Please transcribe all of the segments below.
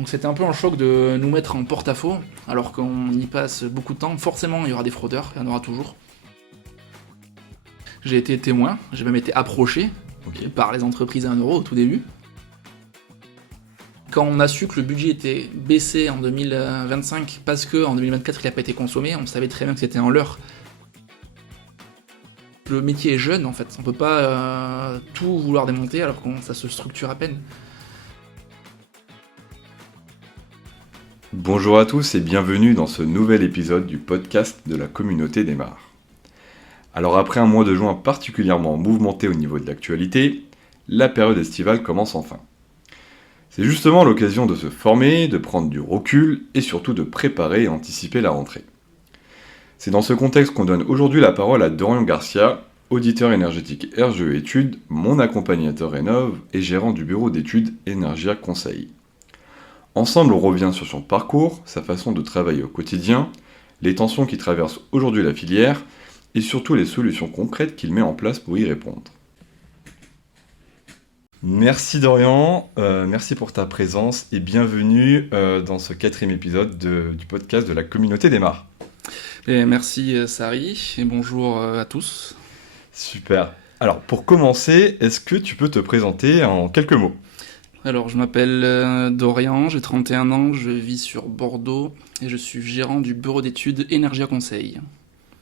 Donc c'était un peu un choc de nous mettre en porte-à-faux, alors qu'on y passe beaucoup de temps. Forcément, il y aura des fraudeurs, il y en aura toujours. J'ai été témoin, j'ai même été approché par les entreprises à 1 euro au tout début. Quand on a su que le budget était baissé en 2025 parce qu'en 2024 il n'a pas été consommé, on savait très bien que c'était un leurre. Le métier est jeune en fait, on peut pas tout vouloir démonter alors que ça se structure à peine. Bonjour à tous et bienvenue dans ce nouvel épisode du podcast de la communauté des mares. Alors après un mois de juin particulièrement mouvementé au niveau de l'actualité, la période estivale commence enfin. C'est justement l'occasion de se former, de prendre du recul et surtout de préparer et anticiper la rentrée. C'est dans ce contexte qu'on donne aujourd'hui la parole à Dorian Garcia, auditeur énergétique RGE Études, mon accompagnateur Rénov et gérant du bureau d'études Energia Conseil. Ensemble, on revient sur son parcours, sa façon de travailler au quotidien, les tensions qui traversent aujourd'hui la filière et surtout les solutions concrètes qu'il met en place pour y répondre. Merci Dorian, merci pour ta présence et bienvenue dans ce 4e épisode du podcast de la communauté des mares. Et merci Sari, et bonjour à tous. Super. Alors pour commencer, est-ce que tu peux te présenter en quelques mots ? Alors je m'appelle Dorian, j'ai 31 ans, je vis sur Bordeaux et je suis gérant du bureau d'études Energia Conseil.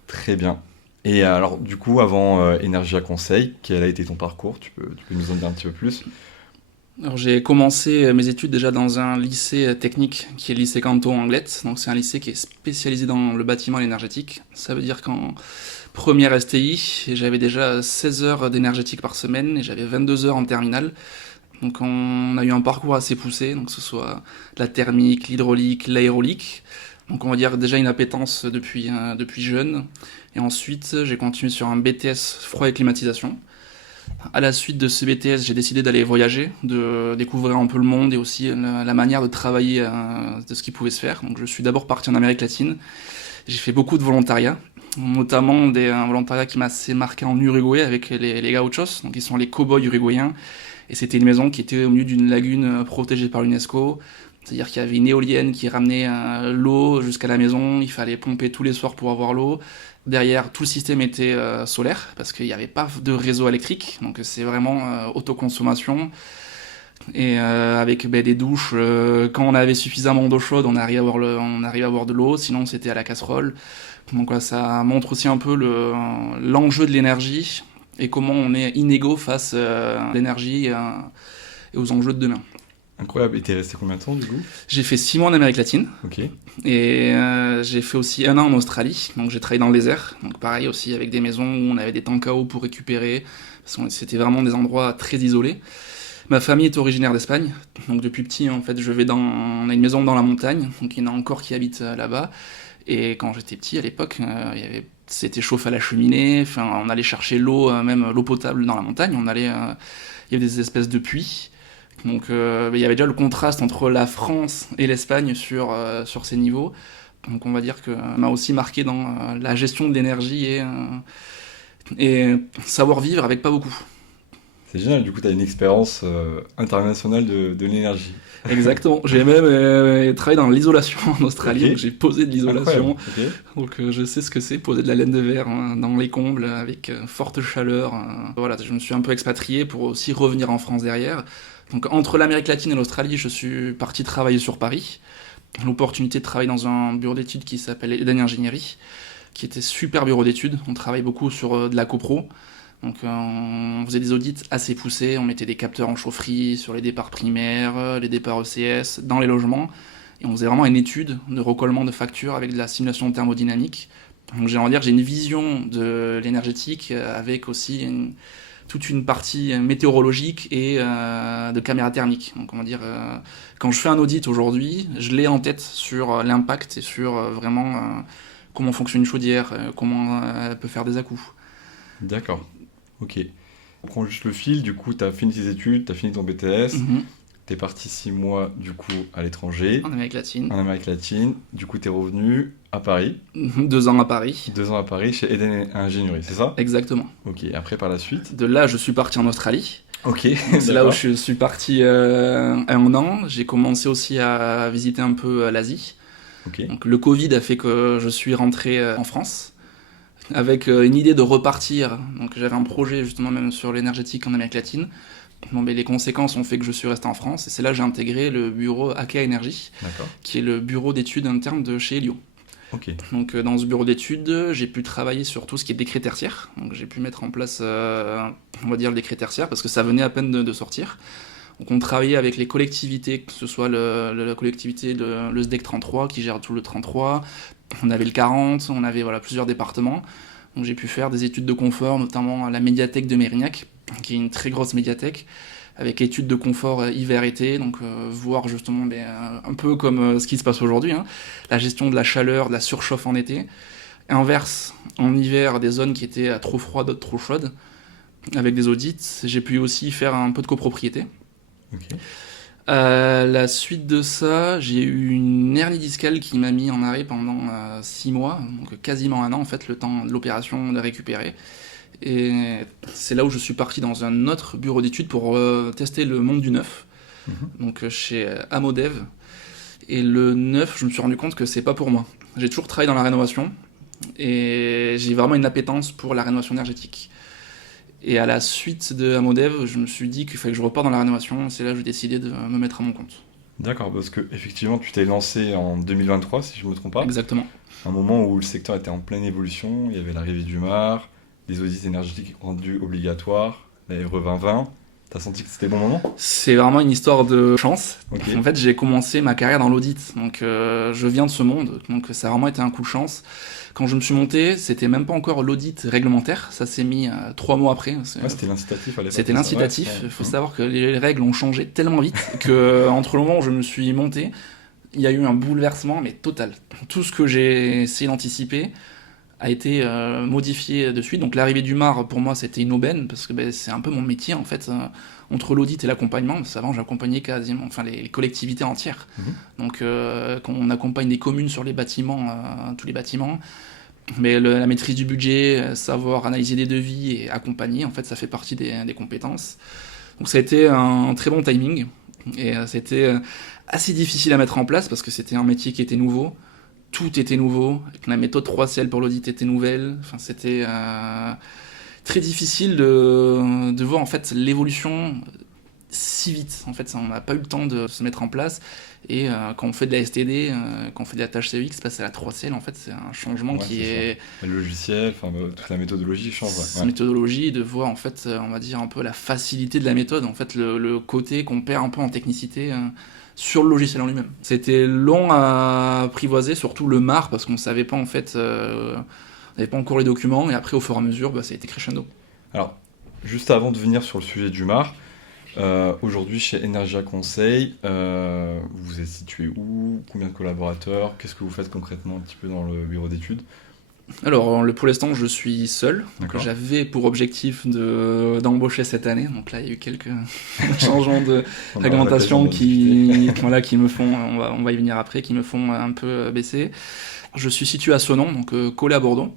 Très bien. Et alors du coup, avant Energia Conseil, quel a été ton parcours ? Tu peux nous en dire un petit peu plus ? Alors j'ai commencé mes études déjà dans un lycée technique qui est le lycée Canton Anglet, donc c'est un lycée qui est spécialisé dans le bâtiment et l'énergétique. Ça veut dire qu'en première STI, j'avais déjà 16 heures d'énergétique par semaine et j'avais 22 heures en terminale. Donc on a eu un parcours assez poussé, donc que ce soit la thermique, l'hydraulique, l'aérolique. Donc on va dire déjà une appétence depuis jeune. Et ensuite j'ai continué sur un BTS froid et climatisation. À la suite de ce BTS, j'ai décidé d'aller voyager, de découvrir un peu le monde et aussi la manière de travailler de ce qui pouvait se faire. Donc je suis d'abord parti en Amérique latine. J'ai fait beaucoup de volontariat, notamment un volontariat qui m'a assez marqué en Uruguay avec les Gauchos, donc ils sont les cow-boys uruguayens. Et c'était une maison qui était au milieu d'une lagune protégée par l'UNESCO. C'est-à-dire qu'il y avait une éolienne qui ramenait l'eau jusqu'à la maison. Il fallait pomper tous les soirs pour avoir l'eau. Derrière, tout le système était solaire, parce qu'il n'y avait pas de réseau électrique. Donc c'est vraiment autoconsommation. Et avec des douches, quand on avait suffisamment d'eau chaude, on arrivait à avoir de l'eau. Sinon, c'était à la casserole. Donc ça montre aussi un peu l'enjeu de l'énergie et comment on est inégaux face à l'énergie et aux enjeux de demain. Incroyable. Et t'es resté combien de temps du coup ? J'ai fait 6 mois en Amérique latine. Ok. Et j'ai fait aussi 1 an en Australie. Donc j'ai travaillé dans le désert. Donc pareil aussi avec des maisons où on avait des tanks à eau pour récupérer. Parce que c'était vraiment des endroits très isolés. Ma famille est originaire d'Espagne. Donc depuis petit, en fait, on a une maison dans la montagne. Donc il y en a encore qui habitent là-bas. Et quand j'étais petit, à l'époque, c'était chauffé à la cheminée. Enfin, on allait chercher l'eau, même l'eau potable dans la montagne. Il y avait des espèces de puits. Donc, il y avait déjà le contraste entre la France et l'Espagne sur ces niveaux. Donc, on va dire que m'a aussi marqué dans la gestion de l'énergie et savoir vivre avec pas beaucoup. C'est génial, du coup, tu as une expérience internationale de l'énergie. Exactement. J'ai même travaillé dans l'isolation en Australie, Okay. donc j'ai posé de l'isolation. Okay. Donc je sais ce que c'est, poser de la laine de verre dans les combles avec forte chaleur. Voilà, je me suis un peu expatrié pour aussi revenir en France derrière. Donc entre l'Amérique latine et l'Australie, je suis parti travailler sur Paris. L'opportunité de travailler dans un bureau d'études qui s'appelle Eden Ingénierie, qui était super bureau d'études. On travaille beaucoup sur de la copro. Donc on faisait des audits assez poussés, on mettait des capteurs en chaufferie sur les départs primaires, les départs ECS, dans les logements, et on faisait vraiment une étude de recollement de factures avec de la simulation thermodynamique. Donc j'ai une vision de l'énergétique avec aussi toute une partie météorologique et de caméra thermique. Donc on va dire, quand je fais un audit aujourd'hui, je l'ai en tête sur l'impact et sur vraiment comment fonctionne une chaudière, comment elle peut faire des à-coups. D'accord. Ok. On prend juste le fil, du coup, tu as fini tes études, tu as fini ton BTS. T'es parti 6 mois du coup à l'étranger, En Amérique latine. en Amérique latine. Du coup, t'es revenu à Paris, 2 ans à Paris. 2 ans à Paris chez Eden Ingénierie, c'est ça? Exactement. Ok, après par la suite. De là, je suis parti en Australie. Ok, Donc, c'est là où d'accord. je suis parti un an. J'ai commencé aussi à visiter un peu l'Asie. Ok, Donc, le Covid a fait que je suis rentré en France avec une idée de repartir. Donc j'avais un projet justement même sur l'énergétique en Amérique latine. Bon, mais les conséquences ont fait que je suis resté en France et c'est là que j'ai intégré le bureau Akea Energy, d'accord. qui est le bureau d'études interne de chez Elio. Ok, Donc dans ce bureau d'études, j'ai pu travailler sur tout ce qui est décret tertiaire. Donc j'ai pu mettre en place, on va dire, le décret tertiaire parce que ça venait à peine de sortir. Donc on travaillait avec les collectivités, que ce soit la collectivité, le SDEC 33 qui gère tout le 33, on avait le 40, on avait voilà, plusieurs départements. Donc j'ai pu faire des études de confort, notamment à la médiathèque de Mérignac, qui est une très grosse médiathèque, avec études de confort hiver-été, donc voir justement un peu comme ce qui se passe aujourd'hui, hein, la gestion de la chaleur, de la surchauffe en été. Inverse, en hiver, des zones qui étaient trop froides, d'autres trop chaudes, avec des audits. J'ai pu aussi faire un peu de copropriété. ok. La suite de ça, j'ai eu une hernie discale qui m'a mis en arrêt pendant 6 mois, donc quasiment un an en fait, le temps de l'opération de récupérer. Et c'est là où je suis parti dans un autre bureau d'études pour tester le monde du neuf, Mhm. donc chez Amodev. Et le neuf, je me suis rendu compte que c'est pas pour moi. J'ai toujours travaillé dans la rénovation et j'ai vraiment une appétence pour la rénovation énergétique. Et à la suite de Amodev, je me suis dit qu'il fallait que je reparte dans la rénovation. C'est là que j'ai décidé de me mettre à mon compte. D'accord, parce que effectivement, tu t'es lancé en 2023, si je ne me trompe pas. Exactement. Un moment où le secteur était en pleine évolution, il y avait l'arrivée du MAR, les audits énergétiques rendus obligatoires, la RE 2020. T'as senti que c'était le bon moment? C'est vraiment une histoire de chance. Ok. En fait, j'ai commencé ma carrière dans l'audit. Donc, je viens de ce monde. Donc, ça a vraiment été un coup de chance. Quand je me suis monté, c'était même pas encore l'audit réglementaire. Ça s'est mis 3 mois après. Ouais, c'était l'incitatif à l'époque. C'était c'est ça, l'incitatif. ouais, Il faut Mhm. savoir que les règles ont changé tellement vite que entre le moment où je me suis monté, il y a eu un bouleversement, mais total. Tout ce que j'ai essayé d'anticiper a été modifié de suite. Donc l'arrivée du MAR, pour moi, c'était une aubaine, parce que c'est un peu mon métier, en fait, entre l'audit et l'accompagnement. Parce qu'avant, j'accompagnais quasiment les collectivités entières. Mhm. Donc quand on accompagne des communes sur les bâtiments, tous les bâtiments, mais la maîtrise du budget, savoir analyser des devis et accompagner, en fait, ça fait partie des compétences. Donc ça a été un très bon timing, et c'était assez difficile à mettre en place, parce que c'était un métier qui était nouveau, tout était nouveau, la méthode 3CL pour l'audit était nouvelle, enfin, c'était très difficile de voir en fait l'évolution si vite. En fait, on n'a pas eu le temps de se mettre en place, et quand on fait de la STD, quand on fait de la tâche CX, passer à la 3CL, en fait, c'est un changement Ouais, qui c'est ça. est Le logiciel, enfin, toute la méthodologie change. cette Ouais. méthodologie, de voir en fait, on va dire un peu la facilité de la méthode, en fait le côté qu'on perd un peu en technicité sur le logiciel en lui-même. C'était long à apprivoiser, surtout le MAR, parce qu'on savait pas en fait, on n'avait pas encore les documents, et après au fur et à mesure, ça a été crescendo. Alors, juste avant de venir sur le sujet du MAR, aujourd'hui chez Energia Conseil, vous êtes situé où? Combien de collaborateurs? Qu'est-ce que vous faites concrètement un petit peu dans le bureau d'études? Alors pour l'instant, je suis seul. Donc, D'accord. j'avais pour objectif d'embaucher cette année, donc là il y a eu quelques changements de On aura réglementation l'occasion d'en discuter. qui me font, on va y venir après, qui me font un peu baisser. Je suis situé à Sonon, donc collé à Bordeaux.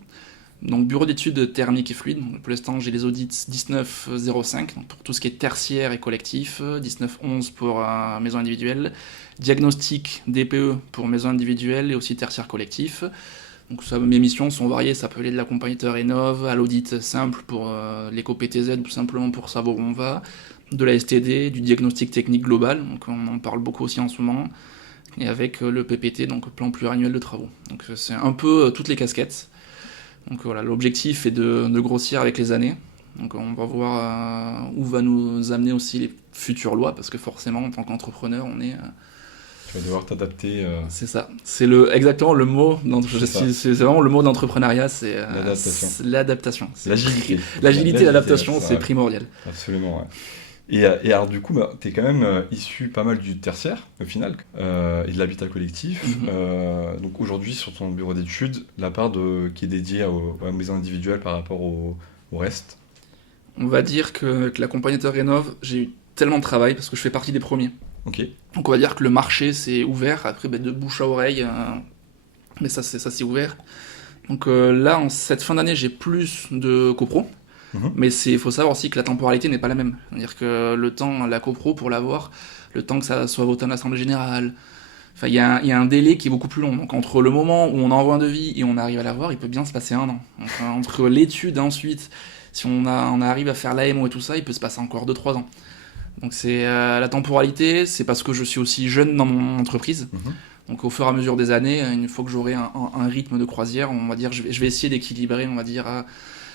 Donc bureau d'études thermiques et fluides. Donc, pour l'instant, j'ai les audits 1905, donc pour tout ce qui est tertiaire et collectif, 1911 pour maison individuelle, diagnostic DPE pour maison individuelle et aussi tertiaire collectif. Donc ça, mes missions sont variées, ça peut aller de l'accompagnateur Rénov à l'audit simple pour l'éco-PTZ, tout simplement pour savoir où on va, de la STD, du diagnostic technique global, donc on en parle beaucoup aussi en ce moment, et avec le PPT, donc plan pluriannuel de travaux. Donc c'est un peu toutes les casquettes. Donc voilà, l'objectif est de grossir avec les années. Donc on va voir où va nous amener aussi les futures lois, parce que forcément, en tant qu'entrepreneur, on est... Tu vas devoir t'adapter. C'est ça. C'est exactement le mot. C'est vraiment le mot d'entrepreneuriat, c'est L'adaptation. c'est l'adaptation. L'agilité. L'agilité et l'adaptation, ça, c'est ouais. primordial. Absolument, ouais. Et alors du coup, tu es quand même issu pas mal du tertiaire, au final, et de l'habitat collectif. Mhm. Donc aujourd'hui, sur ton bureau d'études, la part qui est dédiée aux maisons individuelles par rapport au reste. On va dire que l'accompagnateur Rénov, j'ai eu tellement de travail parce que je fais partie des premiers. Ok. Donc on va dire que le marché s'est ouvert, après de bouche à oreille, mais ça c'est ouvert. Donc là, en cette fin d'année, j'ai plus de copro, Mhm. mais il faut savoir aussi que la temporalité n'est pas la même. C'est-à-dire que le temps, la copro, pour l'avoir, le temps que ça soit voté en Assemblée Générale, enfin, il y a un délai qui est beaucoup plus long. Donc entre le moment où on envoie un devis et on arrive à l'avoir, il peut bien se passer 1 an. Donc, entre l'étude ensuite, si on arrive à faire l'AMO et tout ça, il peut se passer encore 2-3 ans. Donc c'est la temporalité, c'est parce que je suis aussi jeune dans mon entreprise. Mhm. Donc au fur et à mesure des années, une fois que j'aurai un rythme de croisière, on va dire, je vais essayer d'équilibrer, on va dire,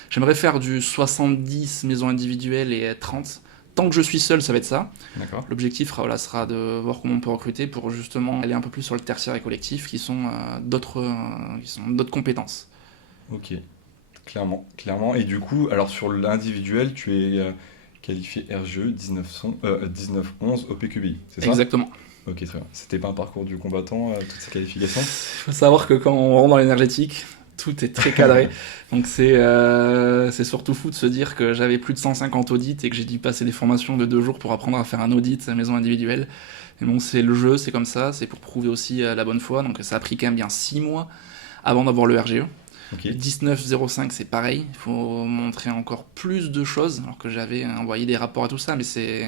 j'aimerais faire du 70 maisons individuelles et 30. Tant que je suis seul, ça va être ça. D'accord. L'objectif voilà, sera de voir comment on peut recruter pour justement aller un peu plus sur le tertiaire et collectif, qui sont d'autres compétences. Ok. Clairement. Et du coup, alors sur l'individuel, tu es qualifié RGE 1911 au PQBI, c'est ça? Exactement. Ok, très bien. C'était pas un parcours du combattant, toutes ces qualifications? Il faut savoir que quand on rentre dans l'énergétique, tout est très cadré. Donc c'est surtout fou de se dire que j'avais plus de 150 audits et que j'ai dû passer des formations de 2 jours pour apprendre à faire un audit à maison individuelle. Et bon, c'est le jeu, c'est comme ça, c'est pour prouver aussi la bonne foi. Donc ça a pris quand même bien 6 mois avant d'avoir le RGE. Ok. 1905, c'est pareil, il faut montrer encore plus de choses, alors que j'avais envoyé des rapports et tout ça, mais c'est...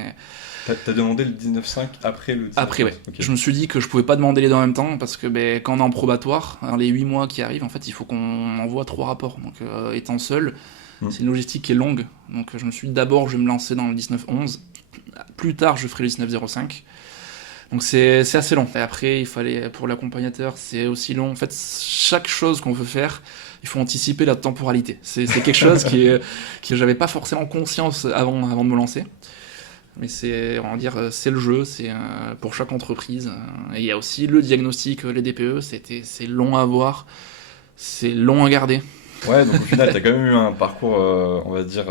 T'as demandé le 19.5 après le 19. Après, ouais. Ok. Je me suis dit que je pouvais pas demander les deux en même temps, parce que quand on est en probatoire, dans les 8 mois qui arrivent, en fait, il faut qu'on envoie 3 rapports. Donc, étant seul, c'est une logistique qui est longue. Donc, je me suis dit d'abord, je vais me lancer dans le 1911. Plus tard, je ferai le 1905. Donc, c'est assez long. Et après, il fallait, pour l'accompagnateur, c'est aussi long. En fait, chaque chose qu'on veut faire, il faut anticiper la temporalité. C'est quelque chose que j'avais pas forcément conscience avant de me lancer. Mais c'est, on va dire, c'est le jeu, c'est pour chaque entreprise. Et il y a aussi le diagnostic, les DPE, c'est long à voir, c'est long à garder. Ouais, donc au final, t'as quand même eu un parcours, on va dire,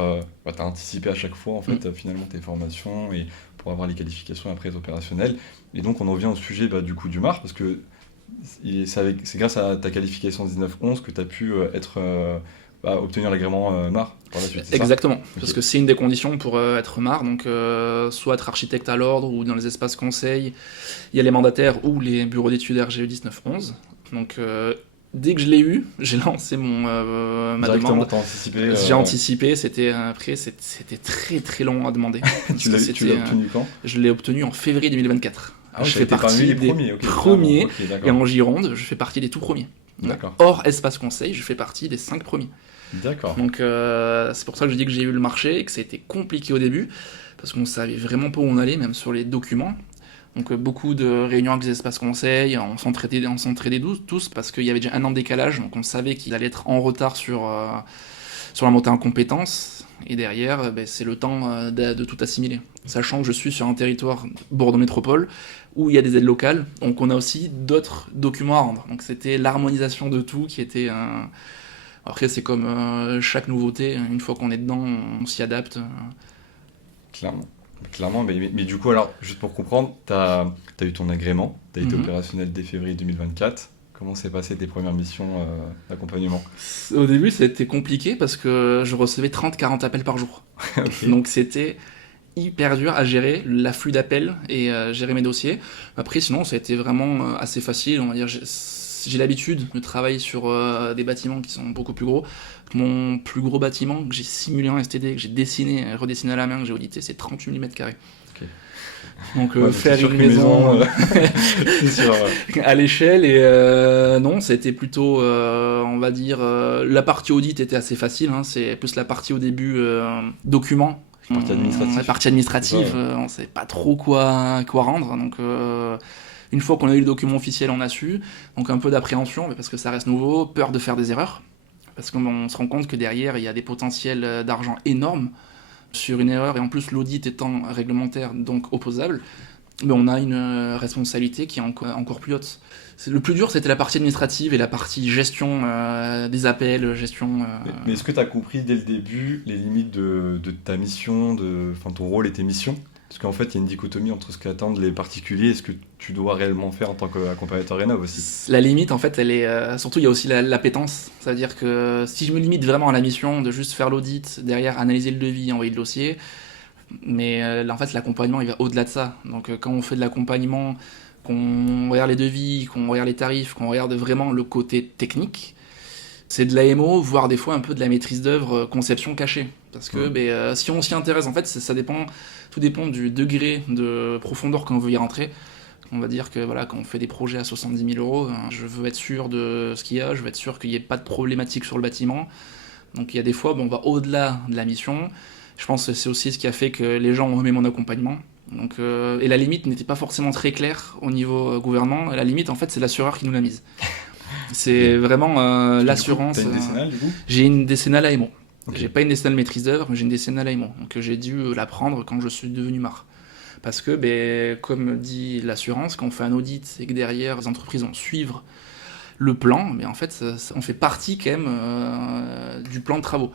t'as anticipé à chaque fois, en fait, finalement, tes formations et pour avoir les qualifications après opérationnelles. Et donc, on en vient au sujet du coup du MAR, parce que c'est grâce à ta qualification 1911 que tu as pu obtenir l'agrément MAR par la suite. C'est Exactement, ça? parce Ok. que c'est une des conditions pour être MAR, donc soit être architecte à l'ordre ou dans les espaces conseils, il y a les mandataires ou les bureaux d'études RGE 1911. Donc dès que je l'ai eu, j'ai lancé ma Directement, demande. t'as anticipé. J'ai anticipé, c'était très très long à demander. Tu l'as obtenu quand? Je l'ai obtenu en février 2024. Ah oui, Je ça a fais été parmi partie les des premiers. Ok, premiers, ok, et d'accord. en Gironde, je fais partie des tout premiers. D'accord. Hors espace conseil, je fais partie des 5 premiers. D'accord. Donc c'est pour ça que je dis que j'ai eu le marché et que ça a été compliqué au début, parce qu'on savait vraiment pas où on allait, même sur les documents. Donc beaucoup de réunions avec les espaces conseils, on s'entraidait tous, parce qu'il y avait déjà 1 an de décalage, donc on savait qu'il allait être en retard sur la montée en compétences. Et derrière, c'est le temps de tout assimiler. Sachant que je suis sur un territoire Bordeaux Métropole où il y a des aides locales, donc on a aussi d'autres documents à rendre. Donc c'était l'harmonisation de tout qui était un... Après, c'est comme chaque nouveauté, une fois qu'on est dedans, on s'y adapte. Clairement, mais du coup, alors, juste pour comprendre, t'as eu ton agrément, t'as été opérationnel dès février 2024. Comment s'est passé tes premières missions d'accompagnement? Au début, ça a été compliqué parce que je recevais 30-40 appels par jour. Ok. Donc c'était hyper dur à gérer, l'afflux d'appels et gérer mes dossiers. Après, sinon, ça a été vraiment assez facile. On va dire, j'ai l'habitude de travailler sur des bâtiments qui sont beaucoup plus gros. Mon plus gros bâtiment que j'ai simulé en STD, que j'ai dessiné, redessiné à la main, que j'ai audité, c'est 38 mm². Ok. Donc Ouais, faire c'est sûr une qu'une maison c'est sûr, ouais. à l'échelle et non, c'était plutôt, on va dire, la partie audit était assez facile, hein, c'est plus la partie au début document. Partie administrative. La partie administrative, C'est ça, ouais. on savait pas trop quoi rendre, donc une fois qu'on a eu le document officiel, on a su, donc un peu d'appréhension, mais parce que ça reste nouveau, peur de faire des erreurs, parce qu'on se rend compte que derrière, il y a des potentiels d'argent énormes sur une erreur, et en plus l'audit étant réglementaire, donc opposable, mais on a une responsabilité qui est encore plus haute. Le plus dur, c'était la partie administrative et la partie gestion des appels, gestion... Mais est-ce que tu as compris dès le début les limites de ta mission, enfin ton rôle et tes missions? Parce qu'en fait, il y a une dichotomie entre ce qu'attendent les particuliers et ce que tu dois réellement faire en tant qu'accompagnateur rénov aussi. La limite, en fait, elle est... surtout, il y a aussi l'appétence. Ça veut dire que si je me limite vraiment à la mission de juste faire l'audit, derrière analyser le devis, envoyer le dossier, Mais là, en fait, l'accompagnement, il va au-delà de ça. Donc, quand on fait de l'accompagnement, qu'on regarde les devis, qu'on regarde les tarifs, qu'on regarde vraiment le côté technique, c'est de l'AMO, voire des fois un peu de la maîtrise d'œuvre, conception cachée. Parce que si on s'y intéresse, en fait, tout dépend du degré de profondeur qu'on veut y rentrer. On va dire que voilà, quand on fait des projets à 70 000 euros, je veux être sûr de ce qu'il y a, je veux être sûr qu'il n'y ait pas de problématique sur le bâtiment. Donc il y a des fois, on va au-delà de la mission. Je pense que c'est aussi ce qui a fait que les gens ont aimé mon accompagnement. Donc, et la limite n'était pas forcément très claire au niveau gouvernement. La limite, en fait, c'est l'assureur qui nous l'a mise. C'est vraiment l'assurance. T'as une décennale, du coup J'ai une décennale AMO. Okay. J'ai pas une décennale maîtrise d'œuvre, mais j'ai une décennale AMO. Donc j'ai dû la prendre quand je suis devenu MAR. Parce que, comme dit l'assurance, quand on fait un audit et que derrière les entreprises vont suivre le plan, en fait, on fait partie quand même du plan de travaux.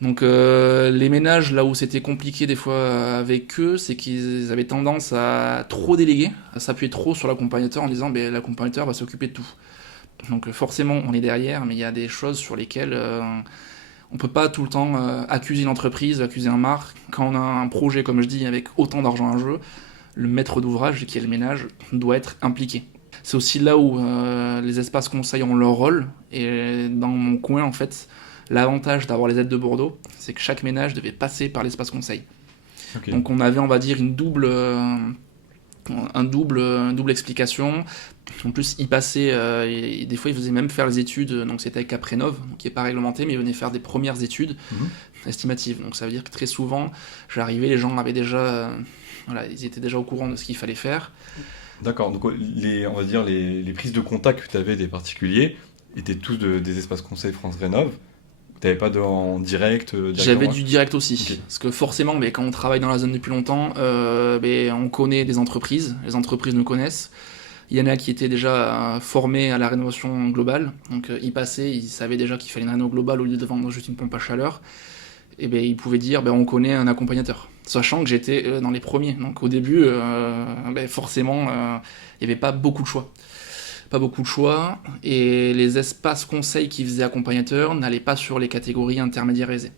Donc les ménages, là où c'était compliqué des fois avec eux, c'est qu'ils avaient tendance à trop déléguer, à s'appuyer trop sur l'accompagnateur en disant l'accompagnateur va s'occuper de tout. Donc forcément, on est derrière, mais il y a des choses sur lesquelles on peut pas tout le temps accuser une entreprise, accuser un MAR. Quand on a un projet, comme je dis, avec autant d'argent en jeu, le maître d'ouvrage, qui est le ménage, doit être impliqué. C'est aussi là où les espaces conseils ont leur rôle. Et dans mon coin, en fait, l'avantage d'avoir les aides de Bordeaux, c'est que chaque ménage devait passer par l'espace conseil. Okay. Donc on avait, on va dire, une double explication. En plus, il passait, et des fois, il faisait même faire les études, donc c'était avec Aprénov, qui n'est pas réglementé, mais il venait faire des premières études estimatives. Donc ça veut dire que très souvent, j'arrivais, les gens avaient déjà, ils étaient déjà au courant de ce qu'il fallait faire. D'accord, donc on va dire les prises de contact que tu avais des particuliers étaient tous des espaces conseils France Rénov'. Tu n'avais pas en direct J'avais du direct aussi, okay. Parce que forcément, quand on travaille dans la zone depuis longtemps, on connaît des entreprises, les entreprises nous connaissent. Il y en a qui étaient déjà formés à la rénovation globale, donc ils passaient, ils savaient déjà qu'il fallait une réno globale au lieu de vendre juste une pompe à chaleur. Et ils pouvaient dire on connaît un accompagnateur, sachant que j'étais dans les premiers. Donc au début, forcément, il n'y avait pas beaucoup de choix. Et les espaces conseils qui faisaient accompagnateur n'allaient pas sur les catégories intermédiaires aisées.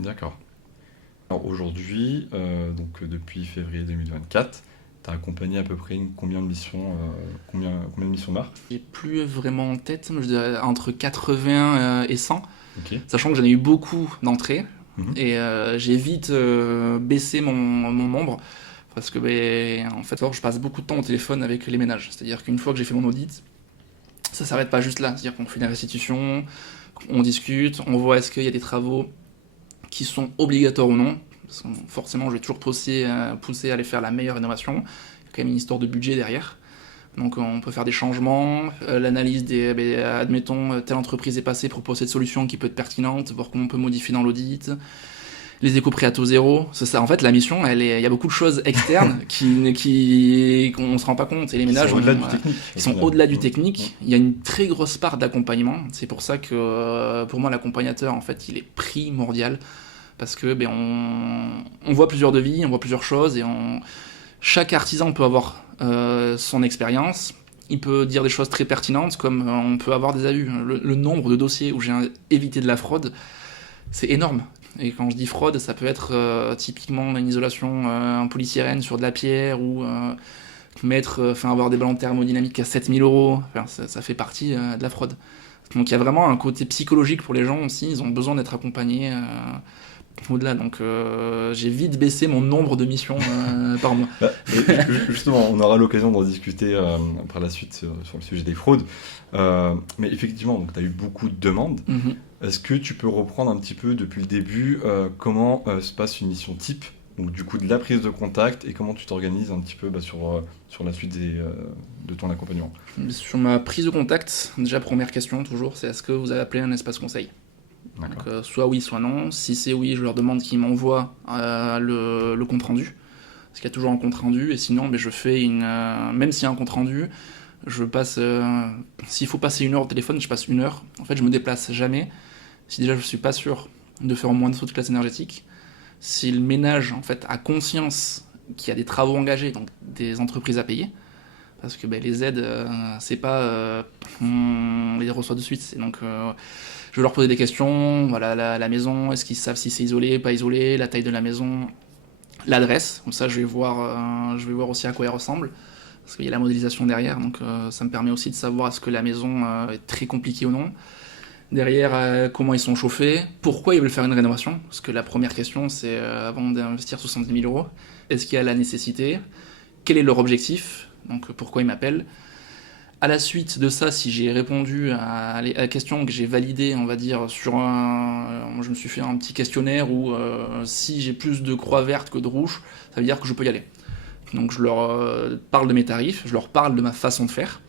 D'accord. Alors aujourd'hui, donc depuis février 2024, tu as accompagné à peu près combien de missions MAR ? J'ai plus vraiment en tête, je dirais entre 80 et 100, okay. Sachant que j'en ai eu beaucoup d'entrées. Et j'ai vite baissé mon nombre parce que en fait, je passe beaucoup de temps au téléphone avec les ménages. C'est-à-dire qu'une fois que j'ai fait mon audit, ça s'arrête pas juste là. C'est-à-dire qu'on fait une restitution, on discute, on voit est-ce qu'il y a des travaux qui sont obligatoires ou non. Parce que forcément, je vais toujours pousser à aller faire la meilleure rénovation. Il y a quand même une histoire de budget derrière. Donc on peut faire des changements, l'analyse admettons, telle entreprise est passée, propose cette solution qui peut être pertinente, voir comment on peut modifier dans l'audit, les éco-prêts à taux zéro, c'est ça. En fait, la mission, il y a beaucoup de choses externes qu'on ne se rend pas compte. Et les ménages sont au-delà du technique. Il y a une très grosse part d'accompagnement. C'est pour ça que pour moi, l'accompagnateur, en fait, il est primordial. Parce que on voit plusieurs devis, on voit plusieurs choses, et chaque artisan peut avoir son expérience, il peut dire des choses très pertinentes, comme on peut avoir des abus. Le nombre de dossiers où j'ai évité de la fraude, c'est énorme. Et quand je dis fraude, ça peut être typiquement une isolation en polystyrène sur de la pierre, ou avoir des ballons thermodynamiques à 7 000 €. Ça fait partie de la fraude. Donc il y a vraiment un côté psychologique pour les gens aussi, ils ont besoin d'être accompagnés au-delà. Donc j'ai vite baissé mon nombre de missions par mois. Justement, on aura l'occasion d'en discuter par la suite sur le sujet des fraudes. Mais effectivement, tu as eu beaucoup de demandes. Est-ce que tu peux reprendre un petit peu depuis le début comment se passe une mission type, donc du coup de la prise de contact, et comment tu t'organises un petit peu sur la suite de ton accompagnement ? Sur ma prise de contact, déjà première question toujours, c'est est-ce que vous avez appelé un espace conseil ? Donc, soit oui, soit non. Si c'est oui, je leur demande qu'ils m'envoient le compte rendu, parce qu'il y a toujours un compte rendu, et sinon je fais même s'il y a un compte rendu, je passe s'il faut passer 1 heure au téléphone, je passe 1 heure. En fait, je me déplace jamais si déjà je suis pas sûr de faire au moins 2 sauts de classe énergétique. Si le ménage en fait a conscience qu'il y a des travaux engagés, donc des entreprises à payer, parce que les aides, c'est pas on les reçoit de suite. Donc je vais leur poser des questions, voilà, la maison, est-ce qu'ils savent si c'est isolé, pas isolé, la taille de la maison, l'adresse, comme ça je vais voir aussi à quoi elle ressemble, parce qu'il y a la modélisation derrière, donc ça me permet aussi de savoir est-ce que la maison est très compliquée ou non. Derrière, comment ils sont chauffés, pourquoi ils veulent faire une rénovation, parce que la première question c'est avant d'investir 70 000 euros, est-ce qu'il y a la nécessité, quel est leur objectif, donc pourquoi ils m'appellent. À la suite de ça, si j'ai répondu à la question que j'ai validée, on va dire, je me suis fait un petit questionnaire où si j'ai plus de croix vertes que de rouges, ça veut dire que je peux y aller. Donc je leur parle de mes tarifs, je leur parle de ma façon de faire.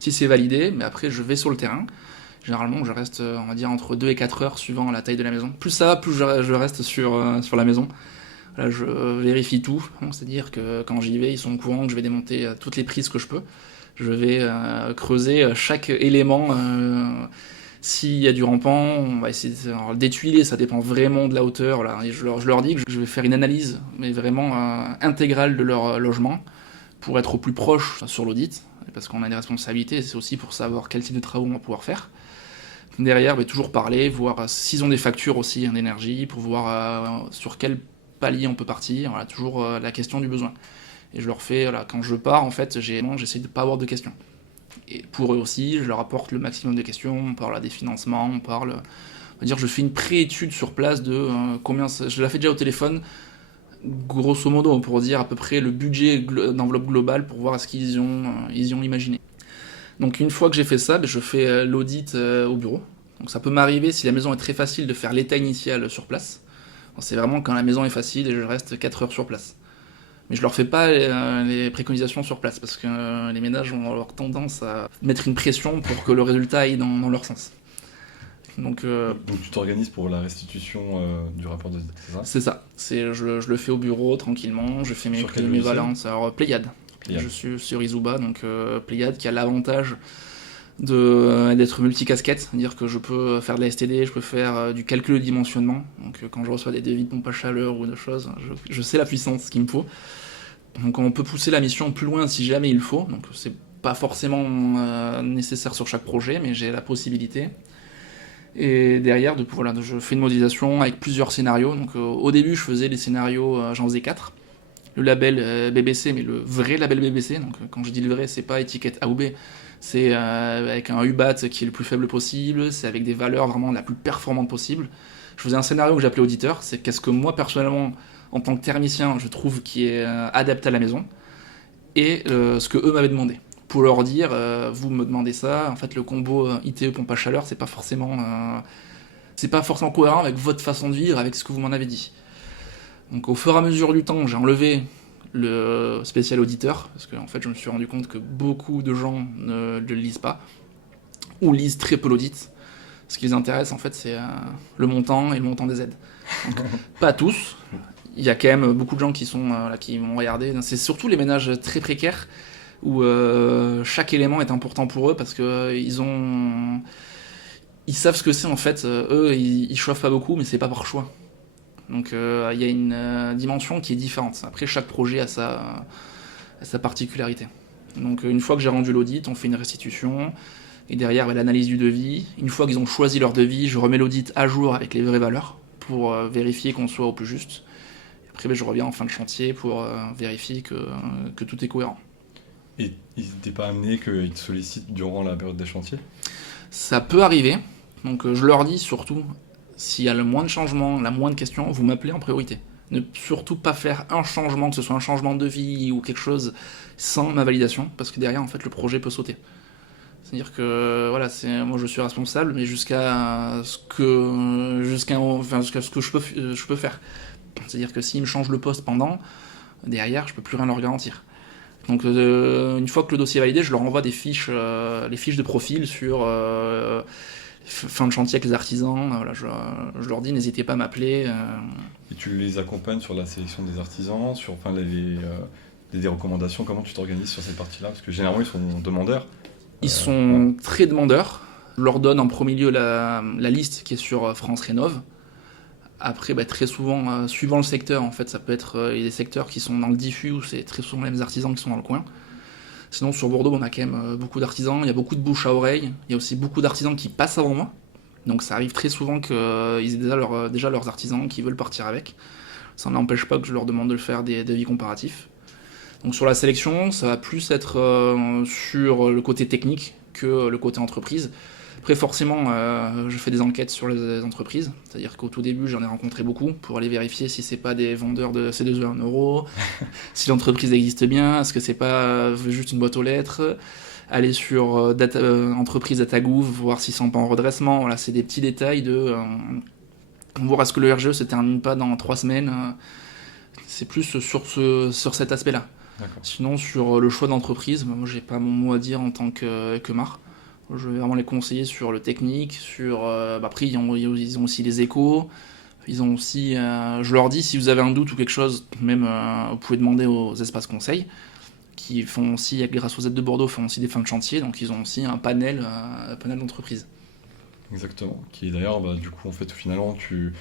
Si c'est validé, mais après je vais sur le terrain. Généralement, je reste, on va dire, entre 2 et 4 heures suivant la taille de la maison. Plus ça va, plus je reste sur la maison. Là, je vérifie tout, c'est-à-dire que quand j'y vais, ils sont au courant que je vais démonter toutes les prises que je peux. Je vais creuser chaque élément. S'il y a du rampant, on va essayer d'étuiler, ça dépend vraiment de la hauteur. Là. Et je leur dis que je vais faire une analyse, mais vraiment intégrale de leur logement, pour être au plus proche sur l'audit, parce qu'on a des responsabilités, c'est aussi pour savoir quel type de travaux on va pouvoir faire. Derrière, toujours parler, voir s'ils ont des factures aussi d'énergie, pour voir sur quel palier on peut partir. Voilà, toujours la question du besoin. Et je leur fais, voilà, quand je pars, en fait, j'essaie de ne pas avoir de questions. Et pour eux aussi, je leur apporte le maximum de questions, on parle des financements, on va dire, je fais une pré-étude sur place de combien, je la fais déjà au téléphone, grosso modo, pour dire à peu près le budget d'enveloppe globale, pour voir ce qu'ils ont imaginé. Donc une fois que j'ai fait ça, je fais l'audit au bureau. Donc ça peut m'arriver, si la maison est très facile, de faire l'état initial sur place. Alors, c'est vraiment quand la maison est facile et je reste 4 heures sur place. Mais je leur fais pas les préconisations sur place, parce que les ménages vont avoir tendance à mettre une pression pour que le résultat aille dans leur sens. Donc tu t'organises pour la restitution du rapport d'audit, c'est ça ? C'est ça. Je le fais au bureau, tranquillement, je fais mes balances. Alors Pléiade. Je suis sur Izuba, donc Pléiade qui a l'avantage d'être multicasquette, c'est-à-dire que je peux faire de la STD, je peux faire du calcul de dimensionnement. Donc quand je reçois des devis de pompe à chaleur ou de choses, je sais la puissance qu'il me faut. Donc on peut pousser la mission plus loin si jamais il faut. Donc c'est pas forcément nécessaire sur chaque projet, mais j'ai la possibilité. Et derrière, je fais une modélisation avec plusieurs scénarios. Donc au début, je faisais les scénarios, j'en faisais 4. Le label BBC, mais le vrai label BBC. Donc quand je dis le vrai, c'est pas étiquette A ou B. C'est avec un UBAT qui est le plus faible possible, c'est avec des valeurs vraiment la plus performante possible. Je faisais un scénario que j'appelais auditeur, c'est qu'est-ce que moi personnellement, en tant que thermicien, je trouve qui est adapté à la maison, et ce que eux m'avaient demandé. Pour leur dire, vous me demandez ça, en fait le combo ITE pompe à chaleur, c'est pas forcément cohérent avec votre façon de vivre, avec ce que vous m'en avez dit. Donc au fur et à mesure du temps, j'ai enlevé le spécial auditeur, parce que en fait je me suis rendu compte que beaucoup de gens ne le lisent pas, ou lisent très peu l'audit. Ce qui les intéresse en fait c'est le montant et le montant des aides. Donc, pas tous, il y a quand même beaucoup de gens qui m'ont regardé, c'est surtout les ménages très précaires, où chaque élément est important pour eux, parce que ils savent ce que c'est en fait, eux ils chauffent pas beaucoup, mais c'est pas par choix. Donc il y a une dimension qui est différente. Après, chaque projet a sa particularité. Donc une fois que j'ai rendu l'audit, on fait une restitution, et derrière l'analyse du devis. Une fois qu'ils ont choisi leur devis, je remets l'audit à jour avec les vraies valeurs, pour vérifier qu'on soit au plus juste. Et après, je reviens en fin de chantier pour vérifier que tout est cohérent. Et ils n'étaient pas amenés qu'ils te sollicitent durant la période des chantiers ? Ça peut arriver. Donc je leur dis surtout, s'il y a le moins de changements, la moindre question, vous m'appelez en priorité. Ne surtout pas faire un changement, que ce soit un changement de vie ou quelque chose, sans ma validation, parce que derrière, en fait, le projet peut sauter. C'est-à-dire que, voilà, moi je suis responsable, mais jusqu'à ce que je peux faire. C'est-à-dire que s'ils me changent le poste derrière, je peux plus rien leur garantir. Donc une fois que le dossier est validé, je leur envoie les fiches de profil sur fin de chantier avec les artisans. Voilà, je leur dis n'hésitez pas à m'appeler. Et tu les accompagnes sur la sélection des artisans, sur des recommandations, comment tu t'organises sur cette partie-là ? Parce que généralement ils sont demandeurs. Ils sont très demandeurs. Je leur donne en premier lieu la liste qui est sur France Rénov'. Après, très souvent, suivant le secteur, en fait, ça peut être il y a des secteurs qui sont dans le diffus, où c'est très souvent les mêmes artisans qui sont dans le coin. Sinon, sur Bordeaux, on a quand même beaucoup d'artisans, il y a beaucoup de bouche à oreille, il y a aussi beaucoup d'artisans qui passent avant moi. Donc ça arrive très souvent qu'ils aient déjà leurs artisans qui veulent partir avec. Ça n'empêche pas que je leur demande de le faire des devis comparatifs. Donc sur la sélection, ça va plus être sur le côté technique que le côté entreprise. Après forcément, je fais des enquêtes sur les entreprises, c'est-à-dire qu'au tout début, j'en ai rencontré beaucoup pour aller vérifier si c'est pas des vendeurs de C2E à 1 euro, si l'entreprise existe bien, est-ce que c'est pas juste une boîte aux lettres, aller sur entreprise DataGouv, voir s'ils sont pas en redressement. Voilà, c'est des petits détails de voir est-ce que le RGE se termine pas dans 3 semaines. C'est plus sur cet aspect-là. D'accord. Sinon, sur le choix d'entreprise, moi j'ai pas mon mot à dire en tant que marque. Je vais vraiment les conseiller sur le technique, après ils ont aussi les échos, ils ont aussi, je leur dis si vous avez un doute ou quelque chose, même vous pouvez demander aux espaces conseils, qui font aussi, grâce aux aides de Bordeaux, font aussi des fins de chantier, donc ils ont aussi un panel d'entreprises. Exactement. Qui d'ailleurs, du coup, en fait, finalement, tu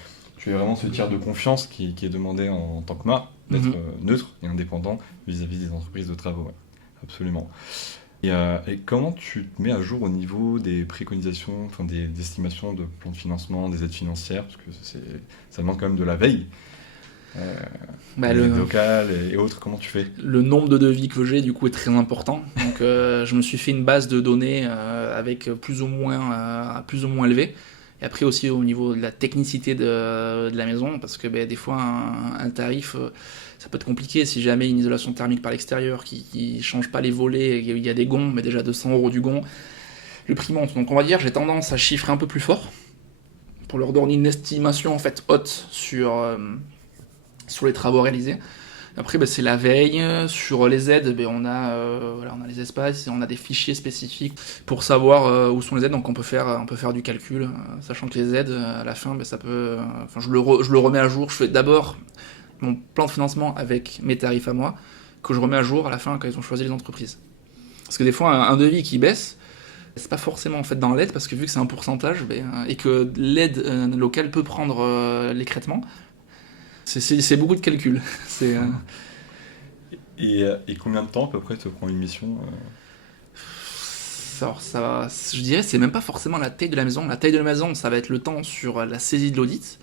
es vraiment ce tiers de confiance qui est demandé en tant que marque, d'être neutre et indépendant vis-à-vis des entreprises de travaux. Ouais. Absolument. Et comment tu te mets à jour au niveau des préconisations, enfin des estimations de plans de financement, des aides financières, parce que ça demande quand même de la veille, les aides locales et autres, comment tu fais? Le nombre de devis que j'ai du coup est très important, donc je me suis fait une base de données avec plus ou moins élevé. Et après aussi au niveau de la technicité de la maison, parce que des fois un tarif, ça peut être compliqué si jamais une isolation thermique par l'extérieur qui ne change pas les volets, il y a des gonds, mais déjà 200 € du gond, le prix monte. Donc on va dire j'ai tendance à chiffrer un peu plus fort pour leur donner une estimation en fait haute sur les travaux réalisés. Après, c'est la veille. Sur les aides, on a les espaces, on a des fichiers spécifiques pour savoir où sont les aides. Donc on peut faire du calcul, sachant que les aides, à la fin, ça peut. Je le remets à jour. Je fais d'abord mon plan de financement avec mes tarifs à moi, que je remets à jour à la fin quand ils ont choisi les entreprises. Parce que des fois, un devis qui baisse, c'est pas forcément en fait dans l'aide, parce que vu que c'est un pourcentage, et que l'aide locale peut prendre l'écrêtement. C'est beaucoup de calculs. Et combien de temps à peu près te prend une mission Alors je dirais c'est même pas forcément la taille de la maison. La taille de la maison, ça va être le temps sur la saisie de l'audit,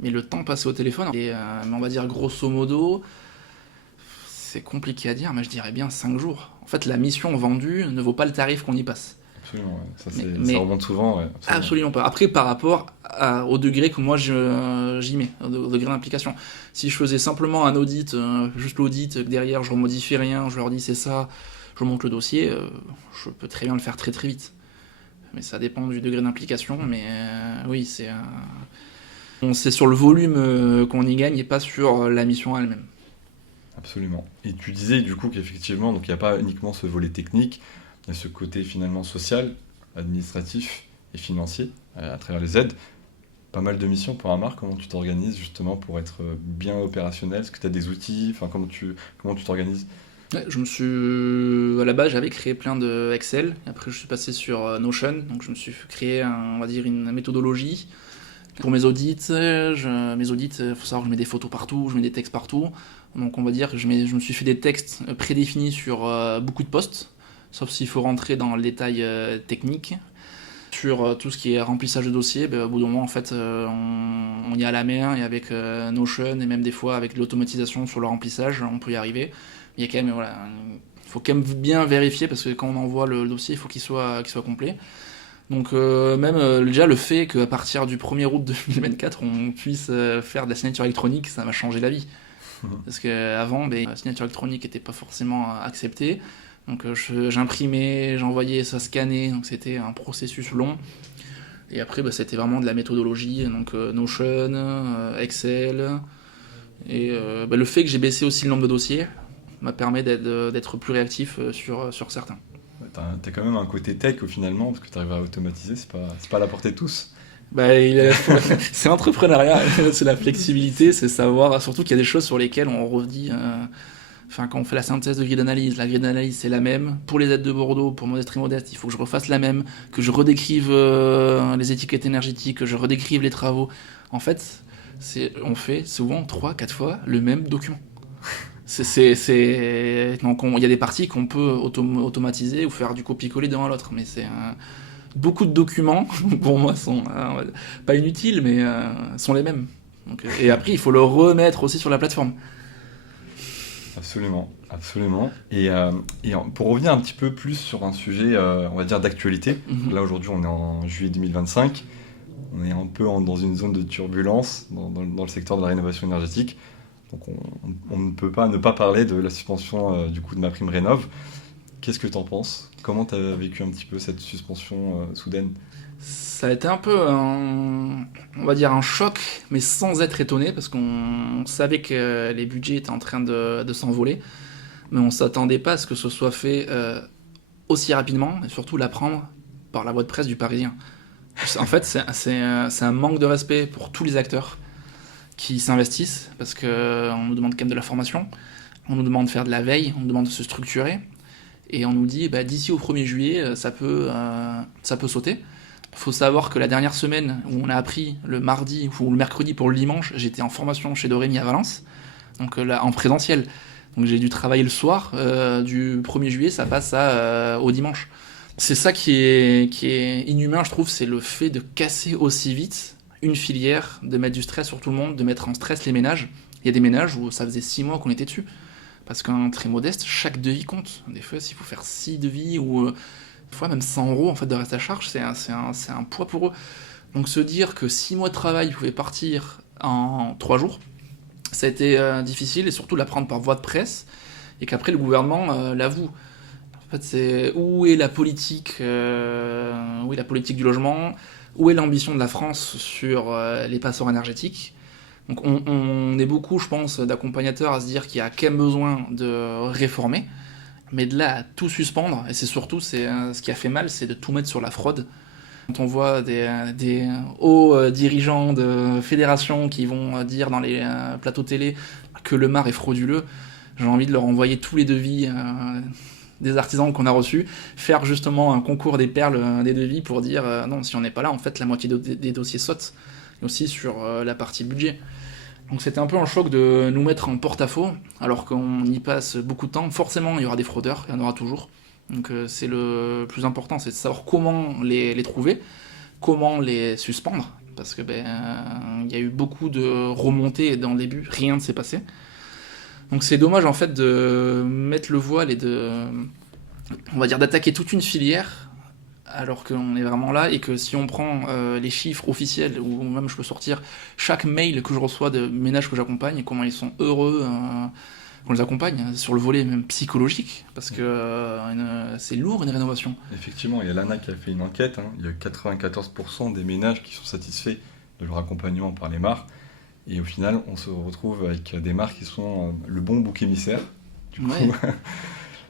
mais le temps passé au téléphone, mais on va dire grosso modo, c'est compliqué à dire, mais je dirais bien 5 jours. En fait, la mission vendue ne vaut pas le tarif qu'on y passe. Absolument, ouais. Ça remonte souvent. Ouais, absolument pas. Après, par rapport au degré que moi j'y mets, au degré d'implication. Si je faisais simplement un audit, juste l'audit, derrière je remodifie rien, je leur dis c'est ça, je monte le dossier, je peux très bien le faire très très vite. Mais ça dépend du degré d'implication, mais oui, c'est sur le volume qu'on y gagne et pas sur la mission elle-même. Absolument. Et tu disais du coup qu'effectivement, donc il n'y a pas uniquement ce volet technique, il y a ce côté finalement social, administratif et financier à travers les aides. Pas mal de missions pour un marque. Comment tu t'organises justement pour être bien opérationnel? Est-ce que tu as des outils? Comment tu t'organises? Ouais, à la base, j'avais créé plein de Excel. Après, je suis passé sur Notion. Donc, je me suis créé, on va dire, une méthodologie. Pour mes audits, il faut savoir que je mets des photos partout, je mets des textes partout. Donc, on va dire que je me suis fait des textes prédéfinis sur beaucoup de postes, sauf s'il faut rentrer dans le détail technique. Sur tout ce qui est remplissage de dossier, au bout d'un moment, en fait, on y a à la main, et avec Notion, et même des fois avec de l'automatisation sur le remplissage, on peut y arriver. Il y a quand même, il faut quand même bien vérifier, parce que quand on envoie le dossier, il faut qu'il soit complet. Donc même déjà le fait qu'à partir du 1er août 2024, on puisse faire de la signature électronique, ça m'a changé la vie. Parce qu'avant, la signature électronique n'était pas forcément acceptée. Donc j'imprimais, j'envoyais, ça scannait, donc c'était un processus long. Et après, c'était vraiment de la méthodologie, donc Notion, Excel. Et le fait que j'ai baissé aussi le nombre de dossiers m'a permis d'être plus réactif sur certains. T'as quand même un côté tech finalement, parce que tu arrives à automatiser, c'est pas à la portée de tous. C'est l'entrepreneuriat, c'est la flexibilité, c'est savoir, surtout qu'il y a des choses sur lesquelles on redit... quand on fait la synthèse de grille d'analyse, la grille d'analyse c'est la même. Pour les aides de Bordeaux, pour Modeste et Modeste, il faut que je refasse la même, que je redécrive les étiquettes énergétiques, que je redécrive les travaux. En fait, on fait souvent 3-4 fois le même document. Donc il y a des parties qu'on peut automatiser ou faire du copier-coller d'un à l'autre, mais beaucoup de documents, pour moi, sont pas inutiles, mais sont les mêmes. Donc, et après, il faut le remettre aussi sur la plateforme. Absolument, absolument. Et pour revenir un petit peu plus sur un sujet, on va dire, d'actualité, là aujourd'hui on est en juillet 2025, on est un peu dans une zone de turbulence dans le secteur de la rénovation énergétique, donc on ne peut pas ne pas parler de la suspension du coup de MaPrimeRénov'. Qu'est-ce que tu en penses ? Comment tu as vécu un petit peu cette suspension soudaine ? Ça a été un peu on va dire un choc, mais sans être étonné, parce qu'on savait que les budgets étaient en train de s'envoler, mais on ne s'attendait pas à ce que ce soit fait aussi rapidement, et surtout l'apprendre par la voie de presse du Parisien. En fait, c'est un manque de respect pour tous les acteurs qui s'investissent, parce qu'on nous demande quand même de la formation, on nous demande de faire de la veille, on nous demande de se structurer, et on nous dit d'ici au 1er juillet, ça peut sauter. Il faut savoir que la dernière semaine où on a appris le mardi ou le mercredi pour le dimanche, j'étais en formation chez Dorémy à Valence, donc là en présentiel. Donc j'ai dû travailler le soir du 1er juillet, ça passe au dimanche. C'est ça qui est inhumain, je trouve, c'est le fait de casser aussi vite une filière, de mettre du stress sur tout le monde, de mettre en stress les ménages. Il y a des ménages où ça faisait 6 mois qu'on était dessus. Parce qu'un très modeste, chaque devis compte. Des fois, s'il faut faire 6 devis ou... des fois même 100 € en fait, de reste à charge, c'est un poids pour eux. Donc se dire que 6 mois de travail pouvaient partir en 3 jours, ça a été difficile, et surtout de l'apprendre par voie de presse, et qu'après le gouvernement l'avoue. En fait, c'est où est la politique du logement, où est l'ambition de la France sur les passoires énergétiques. Donc on est beaucoup, je pense, d'accompagnateurs à se dire qu'il y a quand même besoin de réformer. Mais de là à tout suspendre, et c'est surtout ce qui a fait mal, c'est de tout mettre sur la fraude. Quand on voit des hauts dirigeants de fédérations qui vont dire dans les plateaux télé que le MAR est frauduleux, j'ai envie de leur envoyer tous les devis des artisans qu'on a reçus, faire justement un concours des perles des devis pour dire non, si on n'est pas là, en fait la moitié des dossiers sautent, et aussi sur la partie budget. Donc c'était un peu un choc de nous mettre en porte-à-faux, alors qu'on y passe beaucoup de temps. Forcément, il y aura des fraudeurs, il y en aura toujours. Donc c'est le plus important, c'est de savoir comment les trouver, comment les suspendre, parce que y a eu beaucoup de remontées dans le début, rien ne s'est passé. Donc c'est dommage en fait de mettre le voile et on va dire d'attaquer toute une filière, alors qu'on est vraiment là, et que si on prend les chiffres officiels, ou même je peux sortir chaque mail que je reçois de ménages que j'accompagne, et comment ils sont heureux qu'on les accompagne, sur le volet même psychologique, parce que c'est lourd une rénovation. Effectivement, il y a l'ANA qui a fait une enquête, il y a 94% des ménages qui sont satisfaits de leur accompagnement par les MAR, et au final on se retrouve avec des MAR qui sont le bon bouc émissaire, du coup. Ouais.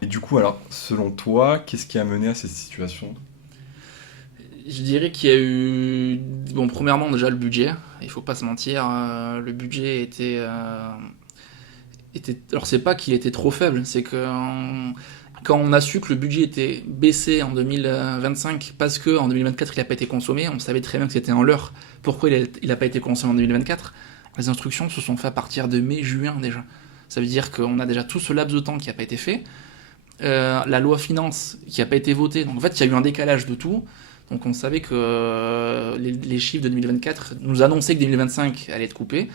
Et du coup, alors, selon toi, qu'est-ce qui a mené à cette situation ? Je dirais qu'il y a eu... Bon, premièrement, déjà, le budget. Il faut pas se mentir. Le budget était... Alors, c'est pas qu'il était trop faible. C'est que quand on a su que le budget était baissé en 2025 parce qu'en 2024, il n'a pas été consommé, on savait très bien que c'était en leurre. Pourquoi il n'a pas été consommé en 2024 ? Les instructions se sont faites à partir de mai-juin déjà. Ça veut dire qu'on a déjà tout ce laps de temps qui n'a pas été fait. La loi finance qui n'a pas été votée. Donc, en fait, il y a eu un décalage de tout. Donc on savait que les chiffres de 2024 nous annonçaient que 2025 allait être coupé.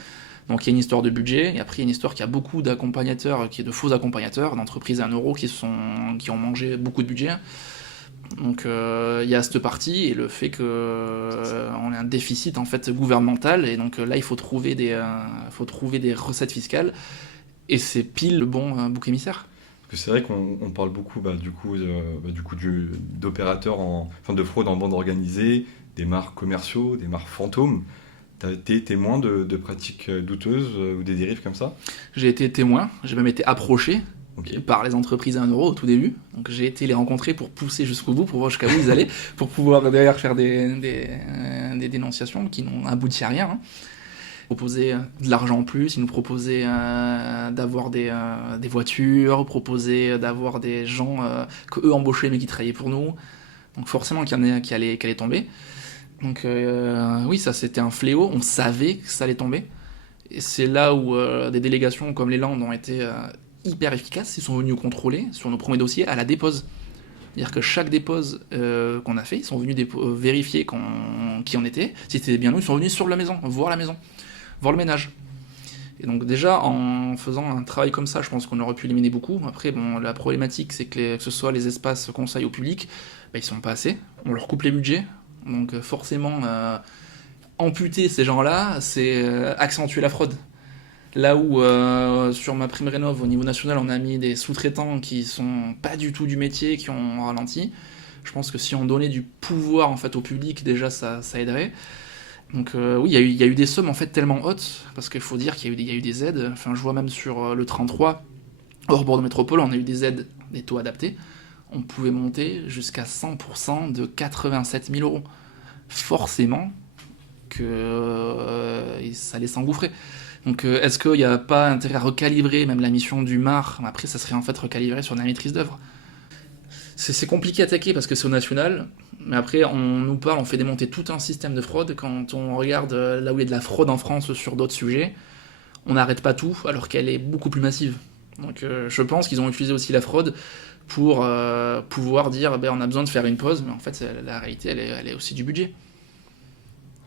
Donc il y a une histoire de budget, et après il y a une histoire qui a beaucoup d'accompagnateurs, qui est de faux accompagnateurs, d'entreprises à 1 euro qui ont mangé beaucoup de budget. Donc il y a cette partie, et le fait qu'on ait un déficit en fait gouvernemental, et donc là il faut trouver des recettes fiscales, et c'est pile le bon bouc émissaire. Parce que c'est vrai qu'on parle beaucoup d'opérateurs, de fraude en bande organisée, des MAR commerciaux, des MAR fantômes. T'as été témoin de pratiques douteuses ou des dérives comme ça ? J'ai été témoin, j'ai même été approché par les entreprises à 1 euro au tout début. Donc j'ai été les rencontrer pour pousser jusqu'au bout, pour voir jusqu'à où ils allaient, pour pouvoir derrière faire des dénonciations qui n'ont abouti à rien. Proposer de l'argent en plus, ils nous proposaient d'avoir des voitures, proposaient d'avoir des gens qu'eux embauchaient mais qui travaillaient pour nous. Donc forcément qu'il y en a qui allaient tomber. Donc oui, ça c'était un fléau, on savait que ça allait tomber. Et c'est là où des délégations comme les Landes ont été hyper efficaces, ils sont venus contrôler sur nos premiers dossiers à la dépose. C'est-à-dire que chaque dépose qu'on a fait, ils sont venus vérifier qui on était, si c'était bien nous, ils sont venus sur la maison, voir la maison. voir le ménage. Et donc déjà, en faisant un travail comme ça, je pense qu'on aurait pu éliminer beaucoup. Après, bon, la problématique, c'est que ce soit les espaces conseils au public, ils sont pas assez. On leur coupe les budgets. Donc forcément, amputer ces gens-là, c'est accentuer la fraude. Là où sur ma prime rénov au niveau national, on a mis des sous-traitants qui sont pas du tout du métier, qui ont ralenti. Je pense que si on donnait du pouvoir en fait au public, déjà ça aiderait. Donc oui, il y a eu des sommes en fait tellement hautes, parce qu'il faut dire qu'il y a eu des aides. Enfin, je vois même sur le 33, hors Bordeaux Métropole, on a eu des aides, des taux adaptés. On pouvait monter jusqu'à 100% de 87 000 euros. Forcément que ça allait s'engouffrer. Donc est-ce qu'il n'y a pas intérêt à recalibrer même la mission du MAR? Après, ça serait en fait recalibrer sur la maîtrise d'œuvre. C'est compliqué à attaquer parce que c'est au national, mais après on nous parle, on fait démonter tout un système de fraude. Quand on regarde là où il y a de la fraude en France sur d'autres sujets, on n'arrête pas tout alors qu'elle est beaucoup plus massive. Donc je pense qu'ils ont utilisé aussi la fraude pour pouvoir dire on a besoin de faire une pause, mais en fait la réalité elle est aussi du budget.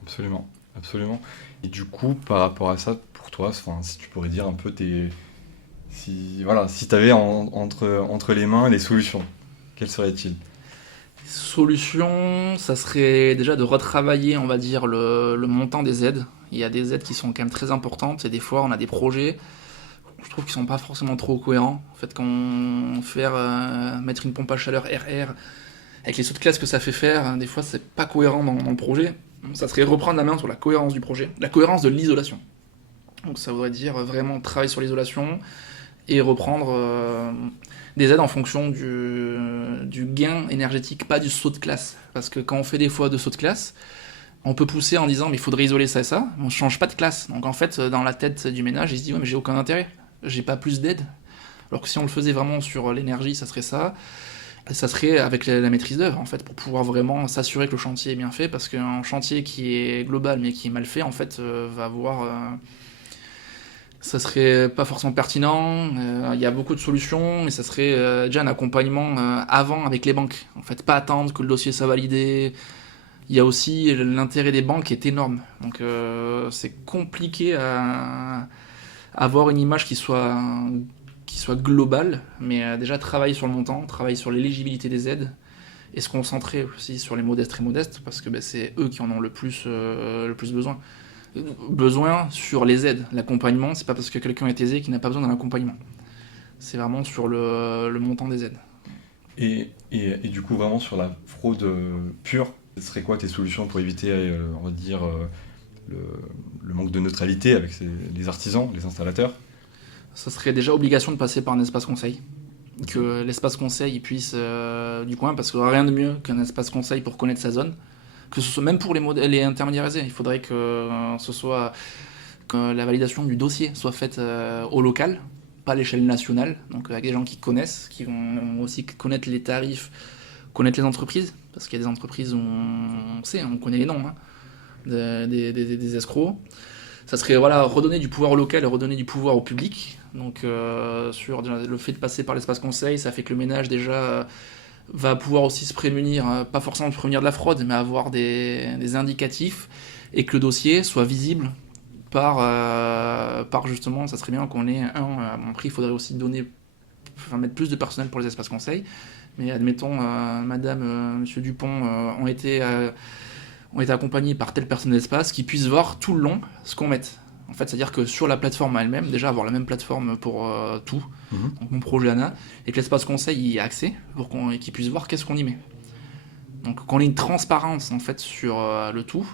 Absolument, absolument. Et du coup, par rapport à ça, pour toi, si tu pourrais dire un peu si tu avais entre les mains les solutions, quelles seraient-ils? Solution, ça serait déjà de retravailler, on va dire, le montant des aides. Il y a des aides qui sont quand même très importantes, et des fois on a des projets, je trouve qu'ils sont pas forcément trop cohérents. En fait, quand on fait mettre une pompe à chaleur RR, avec les sauts de classe que ça fait faire, des fois c'est pas cohérent dans le projet. Ça serait reprendre la main sur la cohérence du projet, la cohérence de l'isolation. Donc ça voudrait dire vraiment travailler sur l'isolation et reprendre des aides en fonction du gain énergétique, pas du saut de classe. Parce que quand on fait des fois de saut de classe, on peut pousser en disant mais il faudrait isoler ça et ça, on change pas de classe. Donc en fait, dans la tête du ménage, il se dit ouais mais j'ai aucun intérêt, j'ai pas plus d'aide. Alors que si on le faisait vraiment sur l'énergie, ça serait ça. Ça serait avec la maîtrise d'œuvre en fait, pour pouvoir vraiment s'assurer que le chantier est bien fait, parce qu'un chantier qui est global mais qui est mal fait en fait va avoir ça serait pas forcément pertinent. Il y a beaucoup de solutions, mais ça serait déjà un accompagnement avant avec les banques. En fait, pas attendre que le dossier soit validé. Il y a aussi l'intérêt des banques qui est énorme. Donc c'est compliqué à avoir une image qui soit globale, mais déjà travailler sur le montant, travailler sur l'éligibilité des aides, et se concentrer aussi sur les modestes très modestes, parce que c'est eux qui en ont le plus besoin. Besoin sur les aides. L'accompagnement, c'est pas parce que quelqu'un est aisé qu'il n'a pas besoin d'un accompagnement. C'est vraiment sur le montant des aides. Et du coup, vraiment sur la fraude pure, ce serait quoi tes solutions pour éviter, on va dire, le manque de neutralité avec les artisans, les installateurs? Ça serait déjà obligation de passer par un espace conseil. Que l'espace conseil il puisse du coin, parce qu'il n'y aura rien de mieux qu'un espace conseil pour connaître sa zone. Que ce soit même pour les intermédiaires aisés, il faudrait que ce soit que la validation du dossier soit faite au local, pas à l'échelle nationale, donc avec des gens qui connaissent, qui vont aussi connaître les tarifs, connaître les entreprises, parce qu'il y a des entreprises où on connaît les noms, hein, des escrocs. Ça serait redonner du pouvoir au local et redonner du pouvoir au public. Donc sur le fait de passer par l'espace conseil, ça fait que le ménage déjà va pouvoir aussi se prémunir, pas forcément se prémunir de la fraude, mais avoir des indicatifs, et que le dossier soit visible par justement, ça serait bien qu'on ait à mon prix, il faudrait aussi mettre plus de personnel pour les espaces conseils, mais admettons, madame, monsieur Dupont ont été accompagnés par telle personne d'espace qui puisse voir tout le long ce qu'on met. En fait, c'est-à-dire que sur la plateforme elle-même, déjà avoir la même plateforme pour tout, donc mon projet ANA, et que l'espace conseil y ait accès pour qu'il puisse voir qu'est-ce qu'on y met. Donc qu'on ait une transparence en fait sur le tout,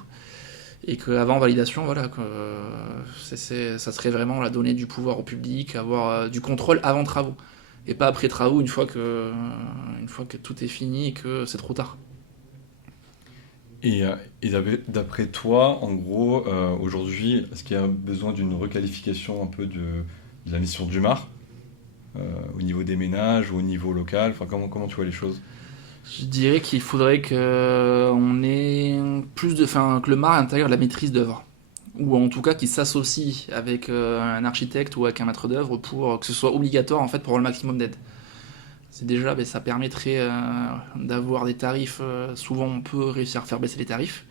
et qu'avant validation, ça serait vraiment donner du pouvoir au public, avoir du contrôle avant travaux, et pas après travaux une fois que tout est fini et que c'est trop tard. Et d'après toi, en gros, aujourd'hui, est-ce qu'il y a besoin d'une requalification un peu de la mission du MAR au niveau des ménages, au niveau local? Enfin, comment tu vois les choses? Je dirais qu'il faudrait que le MAR intègre la maîtrise d'œuvre, ou en tout cas qu'il s'associe avec un architecte ou avec un maître d'œuvre pour que ce soit obligatoire en fait pour avoir le maximum d'aide. C'est déjà, ça permettrait d'avoir des tarifs. Souvent, on peut réussir à faire baisser les tarifs,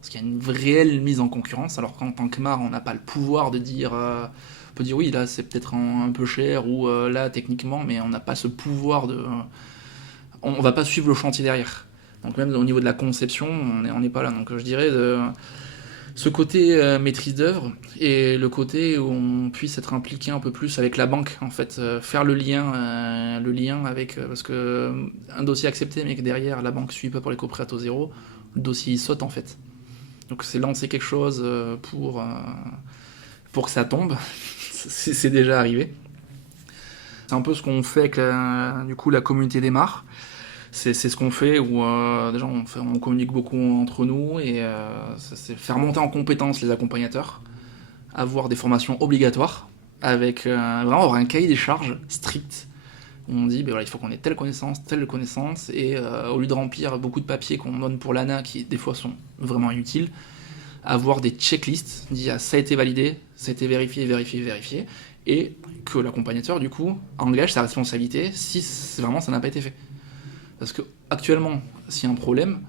Parce qu'il y a une réelle mise en concurrence, alors qu'en tant que marque, on n'a pas le pouvoir de dire... on peut dire oui, là c'est peut-être un peu cher, ou là techniquement, mais on n'a pas ce pouvoir de... on va pas suivre le chantier derrière. Donc même au niveau de la conception, on n'est pas là. Donc je dirais ce côté maîtrise d'œuvre et le côté où on puisse être impliqué un peu plus avec la banque, en fait, faire le lien avec... parce que un dossier accepté, mais que derrière la banque ne suit pas pour les coprêts à taux zéro, le dossier il saute en fait. Donc c'est lancer quelque chose pour que ça tombe. C'est déjà arrivé. C'est un peu ce qu'on fait avec du coup la communauté des mares. C'est ce qu'on fait où déjà on communique beaucoup entre nous et c'est faire monter en compétence les accompagnateurs, avoir des formations obligatoires avec vraiment avoir un cahier des charges strict où on dit ben voilà, il faut qu'on ait telle connaissance et au lieu de remplir beaucoup de papiers qu'on donne pour l'ANA qui des fois sont vraiment inutiles, avoir des checklists, dire ça a été validé, ça a été vérifié et que l'accompagnateur du coup engage sa responsabilité si vraiment ça n'a pas été fait. Parce que actuellement, s'il y a un problème,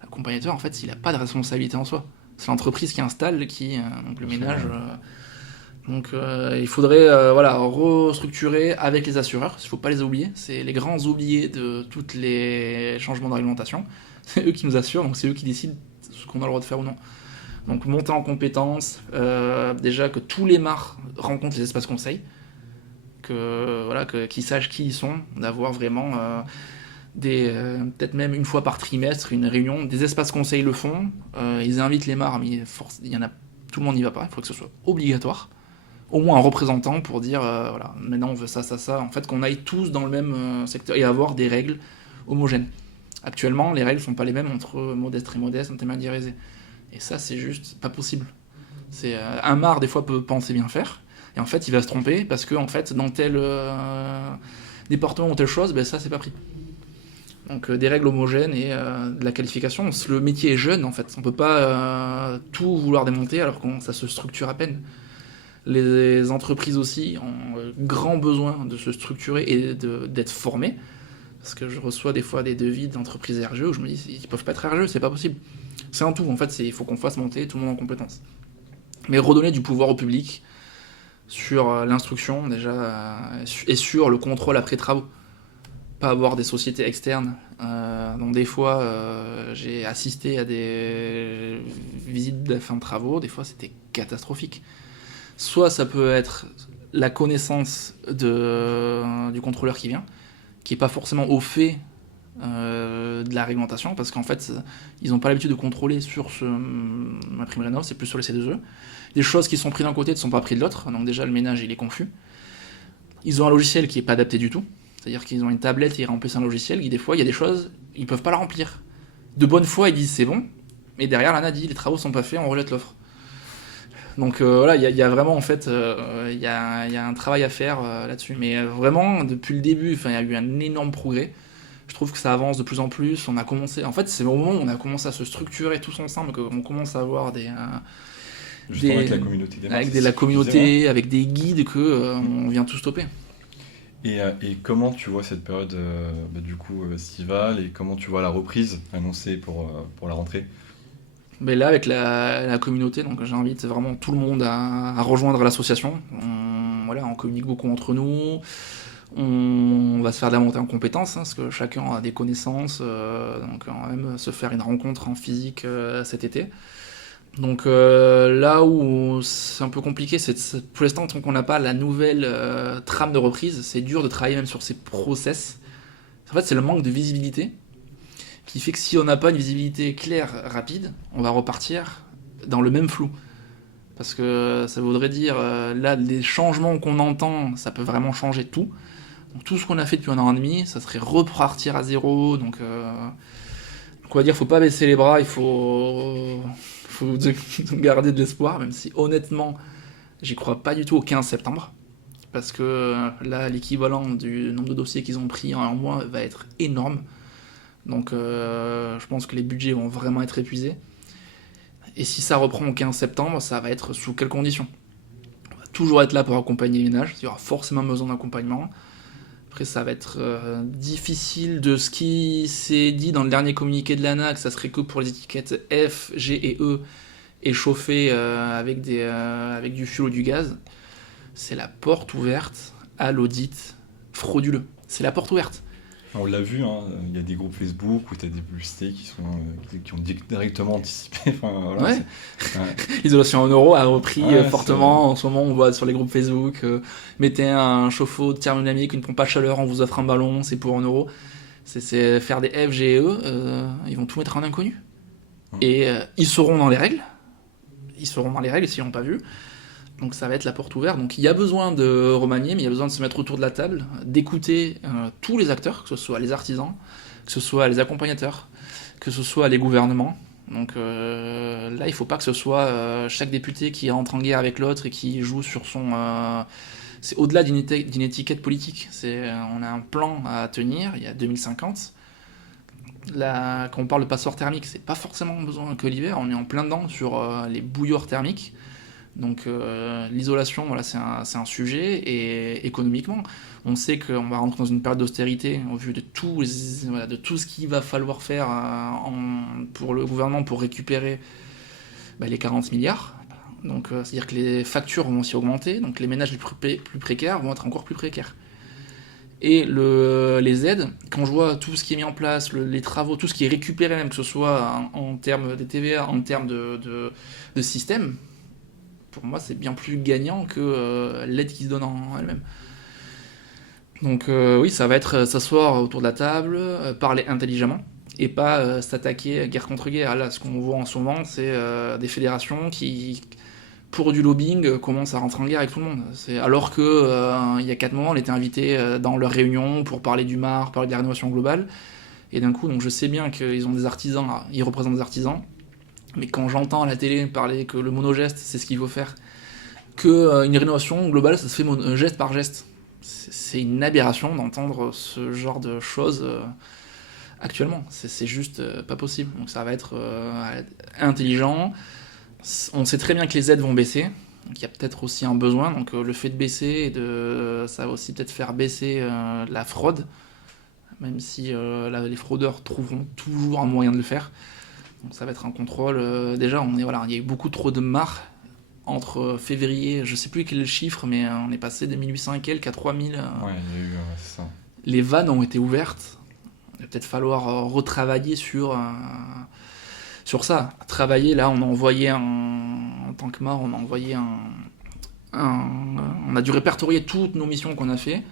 l'accompagnateur, en fait, il n'a pas de responsabilité en soi. C'est l'entreprise qui installe, donc le ménage. Il faudrait restructurer avec les assureurs. Il ne faut pas les oublier. C'est les grands oubliés de tous les changements de réglementation. C'est eux qui nous assurent, donc c'est eux qui décident ce qu'on a le droit de faire ou non. Donc monter en compétences, déjà que tous les mares rencontrent les espaces conseils, qu'ils sachent qui ils sont, d'avoir vraiment... peut-être même une fois par trimestre, une réunion, des espaces conseils le font, ils invitent les mares, mais tout le monde n'y va pas, il faut que ce soit obligatoire, au moins un représentant pour dire, voilà, maintenant on veut ça, en fait qu'on aille tous dans le même secteur et avoir des règles homogènes. Actuellement, les règles ne sont pas les mêmes entre modeste, très modeste, intermédiaire aisé. Et ça, c'est juste pas possible. Un mar, des fois, peut penser bien faire, et en fait, il va se tromper, parce que, en fait, dans tel département ou telle chose, ben, ça, c'est pas pris. Donc des règles homogènes et de la qualification. Le métier est jeune en fait, on peut pas tout vouloir démonter alors que ça se structure à peine. Les entreprises aussi ont grand besoin de se structurer et d'être formées, parce que je reçois des fois des devis d'entreprises RGE où je me dis ils peuvent pas être RGE, c'est pas possible. C'est un tout en fait, il faut qu'on fasse monter tout le monde en compétences. Mais redonner du pouvoir au public sur l'instruction déjà et sur le contrôle après travaux. Pas avoir des sociétés externes. Donc des fois, j'ai assisté à des visites de fin de travaux, des fois c'était catastrophique. Soit ça peut être la connaissance du contrôleur qui vient, qui n'est pas forcément au fait de la réglementation, parce qu'en fait, ils n'ont pas l'habitude de contrôler sur ma prime rénov', c'est plus sur les C2E. Des choses qui sont prises d'un côté ne sont pas prises de l'autre, donc déjà le ménage il est confus. Ils ont un logiciel qui n'est pas adapté du tout. C'est-à-dire qu'ils ont une tablette et ils remplissent un logiciel qui, des fois, il y a des choses, ils ne peuvent pas la remplir. De bonne foi, ils disent c'est bon, mais derrière, l'ANA dit les travaux sont pas faits, on rejette l'offre. Donc voilà, il y a vraiment, en fait, il y a un travail à faire là-dessus. Mais vraiment, depuis le début, il y a eu un énorme progrès. Je trouve que ça avance de plus en plus. On a commencé, en fait, c'est au moment où on a commencé à se structurer tous ensemble qu'on commence à avoir avec la communauté des avec la communauté, avec des guides on vient tout stopper. Et comment tu vois cette période estivale et comment tu vois la reprise annoncée pour la rentrée ? Mais là, avec la communauté, donc j'invite vraiment tout le monde à rejoindre l'association. On communique beaucoup entre nous. On va se faire de la montée en compétences, parce que chacun a des connaissances. Donc on va même se faire une rencontre en physique cet été. Donc là où c'est un peu compliqué, c'est pour l'instant, tant qu'on n'a pas la nouvelle trame de reprise, c'est dur de travailler même sur ces process. En fait, c'est le manque de visibilité qui fait que si on n'a pas une visibilité claire, rapide, on va repartir dans le même flou. Parce que ça voudrait dire, là, les changements qu'on entend, ça peut vraiment changer tout. Donc tout ce qu'on a fait depuis 1 an et demi, ça serait repartir à zéro. Donc on va dire, faut pas baisser les bras, il faut garder de l'espoir, même si honnêtement, j'y crois pas du tout au 15 septembre. Parce que là, l'équivalent du nombre de dossiers qu'ils ont pris en un mois va être énorme. Donc je pense que les budgets vont vraiment être épuisés. Et si ça reprend au 15 septembre, ça va être sous quelles conditions ? On va toujours être là pour accompagner les ménages, il y aura forcément besoin d'accompagnement. Après, ça va être difficile de ce qui s'est dit dans le dernier communiqué de l'ANA, que ça serait que pour les étiquettes F, G et E, échauffées avec du fuel ou du gaz. C'est la porte ouverte à l'audit frauduleux. C'est la porte ouverte. On l'a vu, hein, il y a des groupes Facebook où tu as des publicités qui ont directement anticipé. Enfin, voilà, ouais. L'isolation en euro a repris fortement. En ce moment, on voit sur les groupes Facebook, mettez un chauffe-eau thermodynamique, une pompe à chaleur, on vous offre un ballon, c'est pour 1 euro. C'est faire des F, G et E, ils vont tout mettre en inconnu. Et ils seront dans les règles. Ils seront dans les règles s'ils l'ont pas vu. Donc ça va être la porte ouverte. Donc il y a besoin de remanier, mais il y a besoin de se mettre autour de la table, d'écouter tous les acteurs, que ce soit les artisans, que ce soit les accompagnateurs, que ce soit les gouvernements. Donc là, il ne faut pas que ce soit chaque député qui entre en guerre avec l'autre et qui joue sur son... c'est au-delà d'une étiquette politique. On a un plan à tenir, il y a 2050. Là, quand on parle de passeport thermique, c'est pas forcément besoin que l'hiver, on est en plein dedans sur les bouilloires thermiques. Donc l'isolation, voilà, c'est un sujet, et économiquement, on sait qu'on va rentrer dans une période d'austérité au vu de tout ce qu'il va falloir faire pour le gouvernement pour récupérer les 40 milliards. Donc c'est-à-dire que les factures vont aussi augmenter, donc les ménages les plus précaires vont être encore plus précaires. Et les aides, quand je vois tout ce qui est mis en place, les travaux, tout ce qui est récupéré, même que ce soit en termes de TVA, en termes de système, pour moi, c'est bien plus gagnant que l'aide qui se donne en elle-même. Donc oui, ça va être s'asseoir autour de la table, parler intelligemment, et pas s'attaquer guerre contre guerre. Là, ce qu'on voit en ce moment, c'est des fédérations qui, pour du lobbying, commencent à rentrer en guerre avec tout le monde. Alors que il y a 4 mois, on était invités dans leur réunion pour parler du MAR, parler de la rénovation globale. Et d'un coup, donc je sais bien qu'ils ont des artisans, ils représentent des artisans. Mais quand j'entends à la télé parler que le monogeste, c'est ce qu'il faut faire, qu'une rénovation globale, ça se fait geste par geste. C'est une aberration d'entendre ce genre de choses actuellement. C'est juste pas possible. Donc ça va être intelligent. On sait très bien que les aides vont baisser. Donc il y a peut-être aussi un besoin. Donc le fait de baisser, ça va aussi peut-être faire baisser la fraude, même si les fraudeurs trouveront toujours un moyen de le faire. Donc ça va être un contrôle. Déjà, il y a eu beaucoup trop de marre entre février, je sais plus quel est le chiffre, mais on est passé de 1800 et quelques à 3000. Ouais, il y a eu c'est ça. Les vannes ont été ouvertes. Il va peut-être falloir retravailler sur ça. Travailler, là, on a envoyé en tant que MAR, on a envoyé on a dû répertorier toutes nos missions qu'on a fait.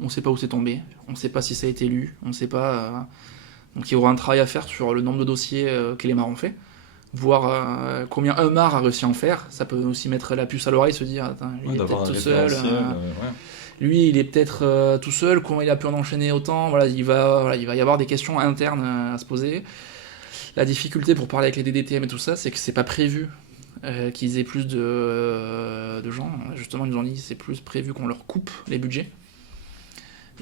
On ne sait pas où c'est tombé. On ne sait pas si ça a été lu. On ne sait pas... Donc il y aura un travail à faire sur le nombre de dossiers que les MAR ont fait, voir combien un MAR a réussi à en faire. Ça peut aussi mettre la puce à l'oreille, se dire attends, lui il est peut-être tout seul. Lui il est peut-être tout seul, comment il a pu en enchaîner autant. Voilà, il va y avoir des questions internes à se poser. La difficulté pour parler avec les DDTM et tout ça, c'est que c'est pas prévu qu'ils aient plus de gens. Justement, ils nous ont dit c'est plus prévu qu'on leur coupe les budgets.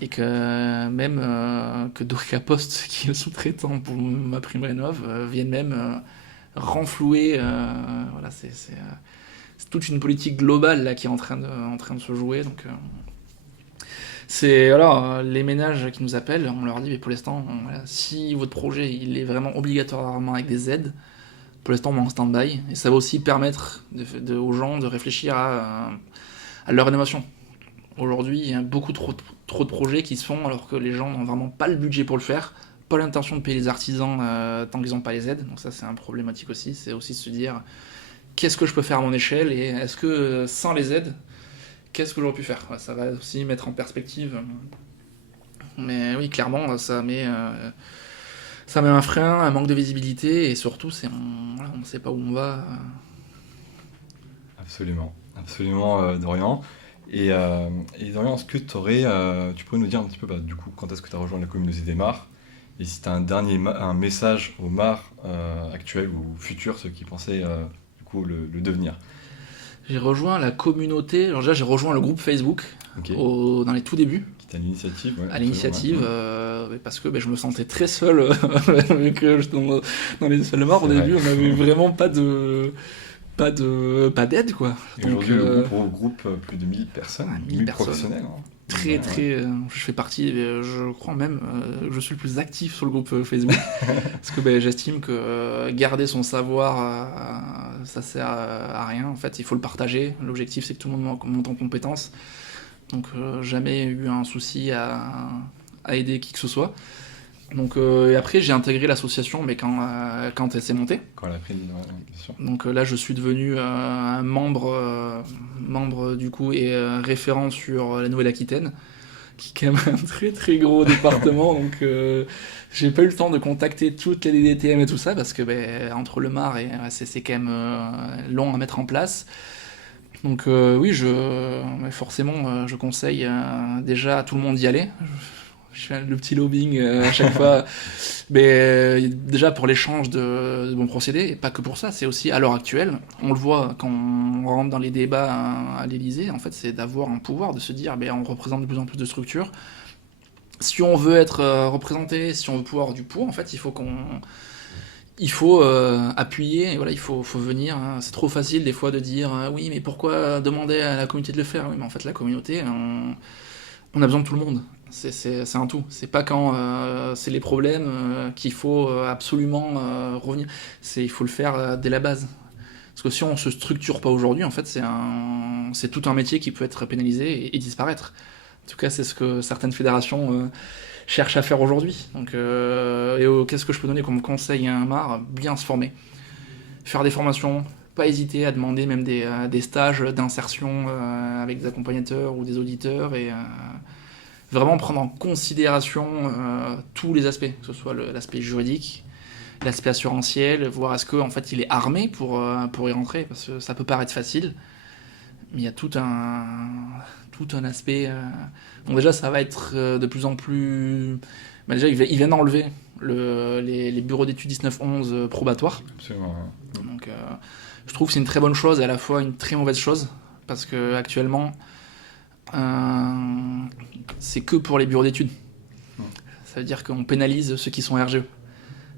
Et que même que Dorica Post, qui est le sous-traitant pour ma prime rénov, viennent même renflouer. Voilà, c'est toute une politique globale là, qui est en train de se jouer. Donc, c'est les ménages qui nous appellent, on leur dit mais pour l'instant, si votre projet il est vraiment obligatoirement avec des aides, pour l'instant on est en stand-by. Et ça va aussi permettre aux gens de réfléchir à leur rénovation. Aujourd'hui, il y a beaucoup trop de projets qui se font alors que les gens n'ont vraiment pas le budget pour le faire, pas l'intention de payer les artisans tant qu'ils n'ont pas les aides. Donc ça, c'est un problématique aussi. C'est aussi de se dire qu'est-ce que je peux faire à mon échelle et est-ce que sans les aides, qu'est-ce que j'aurais pu faire ? Ça va aussi mettre en perspective. Mais oui, clairement, ça met un frein, un manque de visibilité et surtout, on ne sait pas où on va. Absolument, Dorian. Et Dorian, est-ce que tu pourrais nous dire un petit peu du coup, quand est-ce que tu as rejoint la communauté des MAR et si tu as un message aux MAR actuels ou futurs, ceux qui pensaient du coup le devenir? J'ai rejoint la communauté, déjà j'ai rejoint le groupe Facebook dans les tout débuts. Qui était à l'initiative. Ouais, à l'initiative, parce que je me sentais très seul, que dans les seuls MAR au début, on n'avait vraiment pas d'aide quoi. Et donc, aujourd'hui le groupe plus de 1000 personnes, 1000 professionnels. je fais partie, je crois même, je suis le plus actif sur le groupe Facebook, parce que j'estime que garder son savoir, ça sert à rien, en fait, il faut le partager, l'objectif c'est que tout le monde monte en compétences, donc jamais eu un souci à aider qui que ce soit. Donc, et après, j'ai intégré l'association, mais quand elle s'est montée. Quand elle a pris, bien sûr. Donc là, je suis devenu un membre du coup et référent sur la Nouvelle-Aquitaine, qui est quand même un très très gros département. Donc, j'ai pas eu le temps de contacter toutes les DDTM et tout ça parce que entre le MAR et c'est quand même long à mettre en place. Donc oui, forcément, je conseille déjà à tout le monde d'y aller. Je fais le petit lobbying à chaque fois. Mais déjà pour l'échange de bons procédés, et pas que pour ça, c'est aussi à l'heure actuelle. On le voit quand on rentre dans les débats à l'Élysée, en fait, c'est d'avoir un pouvoir, de se dire on représente de plus en plus de structures. Si on veut être représenté, si on veut pouvoir avoir du poids, en fait, il faut appuyer, et voilà, il faut venir. Hein. C'est trop facile des fois de dire oui, mais pourquoi demander à la communauté de le faire? Oui, mais en fait, la communauté, on a besoin de tout le monde. C'est un tout. C'est pas quand c'est les problèmes qu'il faut absolument revenir. Il faut le faire dès la base. Parce que si on se structure pas aujourd'hui, en fait, c'est tout un métier qui peut être pénalisé et disparaître. En tout cas, c'est ce que certaines fédérations cherchent à faire aujourd'hui. Donc, qu'est-ce que je peux donner comme conseil à un MAR? Bien se former. Faire des formations. Pas hésiter à demander même des stages d'insertion avec des accompagnateurs ou des auditeurs et vraiment prendre en considération tous les aspects, que ce soit l'aspect juridique, l'aspect assurantiel, voir est-ce qu'en fait il est armé pour y rentrer, parce que ça peut paraître facile, mais il y a tout un aspect. Bon, déjà, ça va être de plus en plus. Déjà, il vient d'enlever les bureaux d'études 19-11 probatoires. Absolument. Donc, je trouve que c'est une très bonne chose et à la fois une très mauvaise chose, parce que actuellement, c'est que pour les bureaux d'études. Ça veut dire qu'on pénalise ceux qui sont RGE.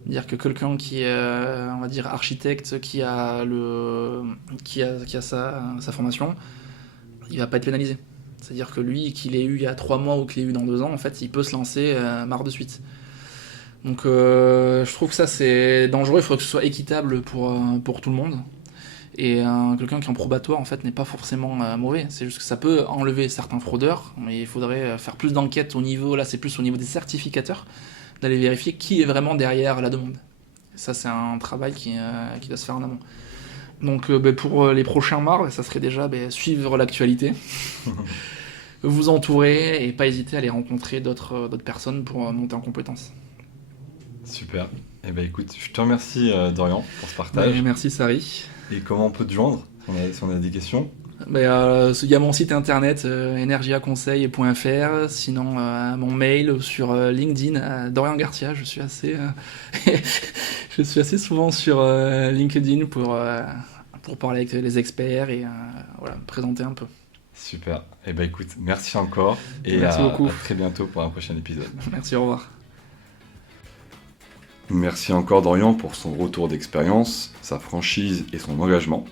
C'est-à-dire que quelqu'un qui est, on va dire, architecte, qui a sa formation, il va pas être pénalisé. C'est-à-dire que lui, qu'il ait eu il y a 3 mois ou qu'il ait eu dans 2 ans, en fait, il peut se lancer marre de suite. Donc je trouve que ça c'est dangereux, il faudrait que ce soit équitable pour tout le monde. Et quelqu'un qui est en probatoire en fait n'est pas forcément mauvais, c'est juste que ça peut enlever certains fraudeurs, mais il faudrait faire plus d'enquêtes c'est plus au niveau des certificateurs, d'aller vérifier qui est vraiment derrière la demande. Ça c'est un travail qui doit se faire en amont. Donc pour les prochains MAR, ça serait déjà suivre l'actualité, vous entourer et pas hésiter à aller rencontrer d'autres personnes pour monter en compétences. Super. Eh ben écoute, je te remercie Dorian pour ce partage. Merci Sari. Et comment on peut te joindre si on a des questions? Il y a mon site internet energiaconseil.fr, sinon mon mail sur LinkedIn, Dorian Garcia. Je suis assez souvent sur LinkedIn pour parler avec les experts et me présenter un peu. Super. Eh ben écoute, merci encore et merci beaucoup. À très bientôt pour un prochain épisode. Merci, au revoir. Merci encore Dorian pour son retour d'expérience, sa franchise et son engagement.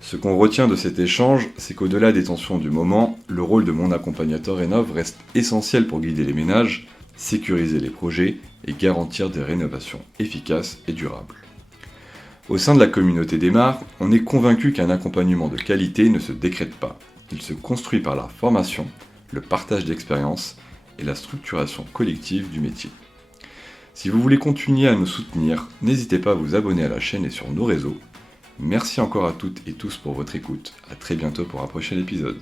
Ce qu'on retient de cet échange, c'est qu'au-delà des tensions du moment, le rôle de mon accompagnateur Rénov reste essentiel pour guider les ménages, sécuriser les projets et garantir des rénovations efficaces et durables. Au sein de la communauté des MAR, on est convaincu qu'un accompagnement de qualité ne se décrète pas. Il se construit par la formation, le partage d'expériences et la structuration collective du métier. Si vous voulez continuer à nous soutenir, n'hésitez pas à vous abonner à la chaîne et sur nos réseaux. Merci encore à toutes et tous pour votre écoute. À très bientôt pour un prochain épisode.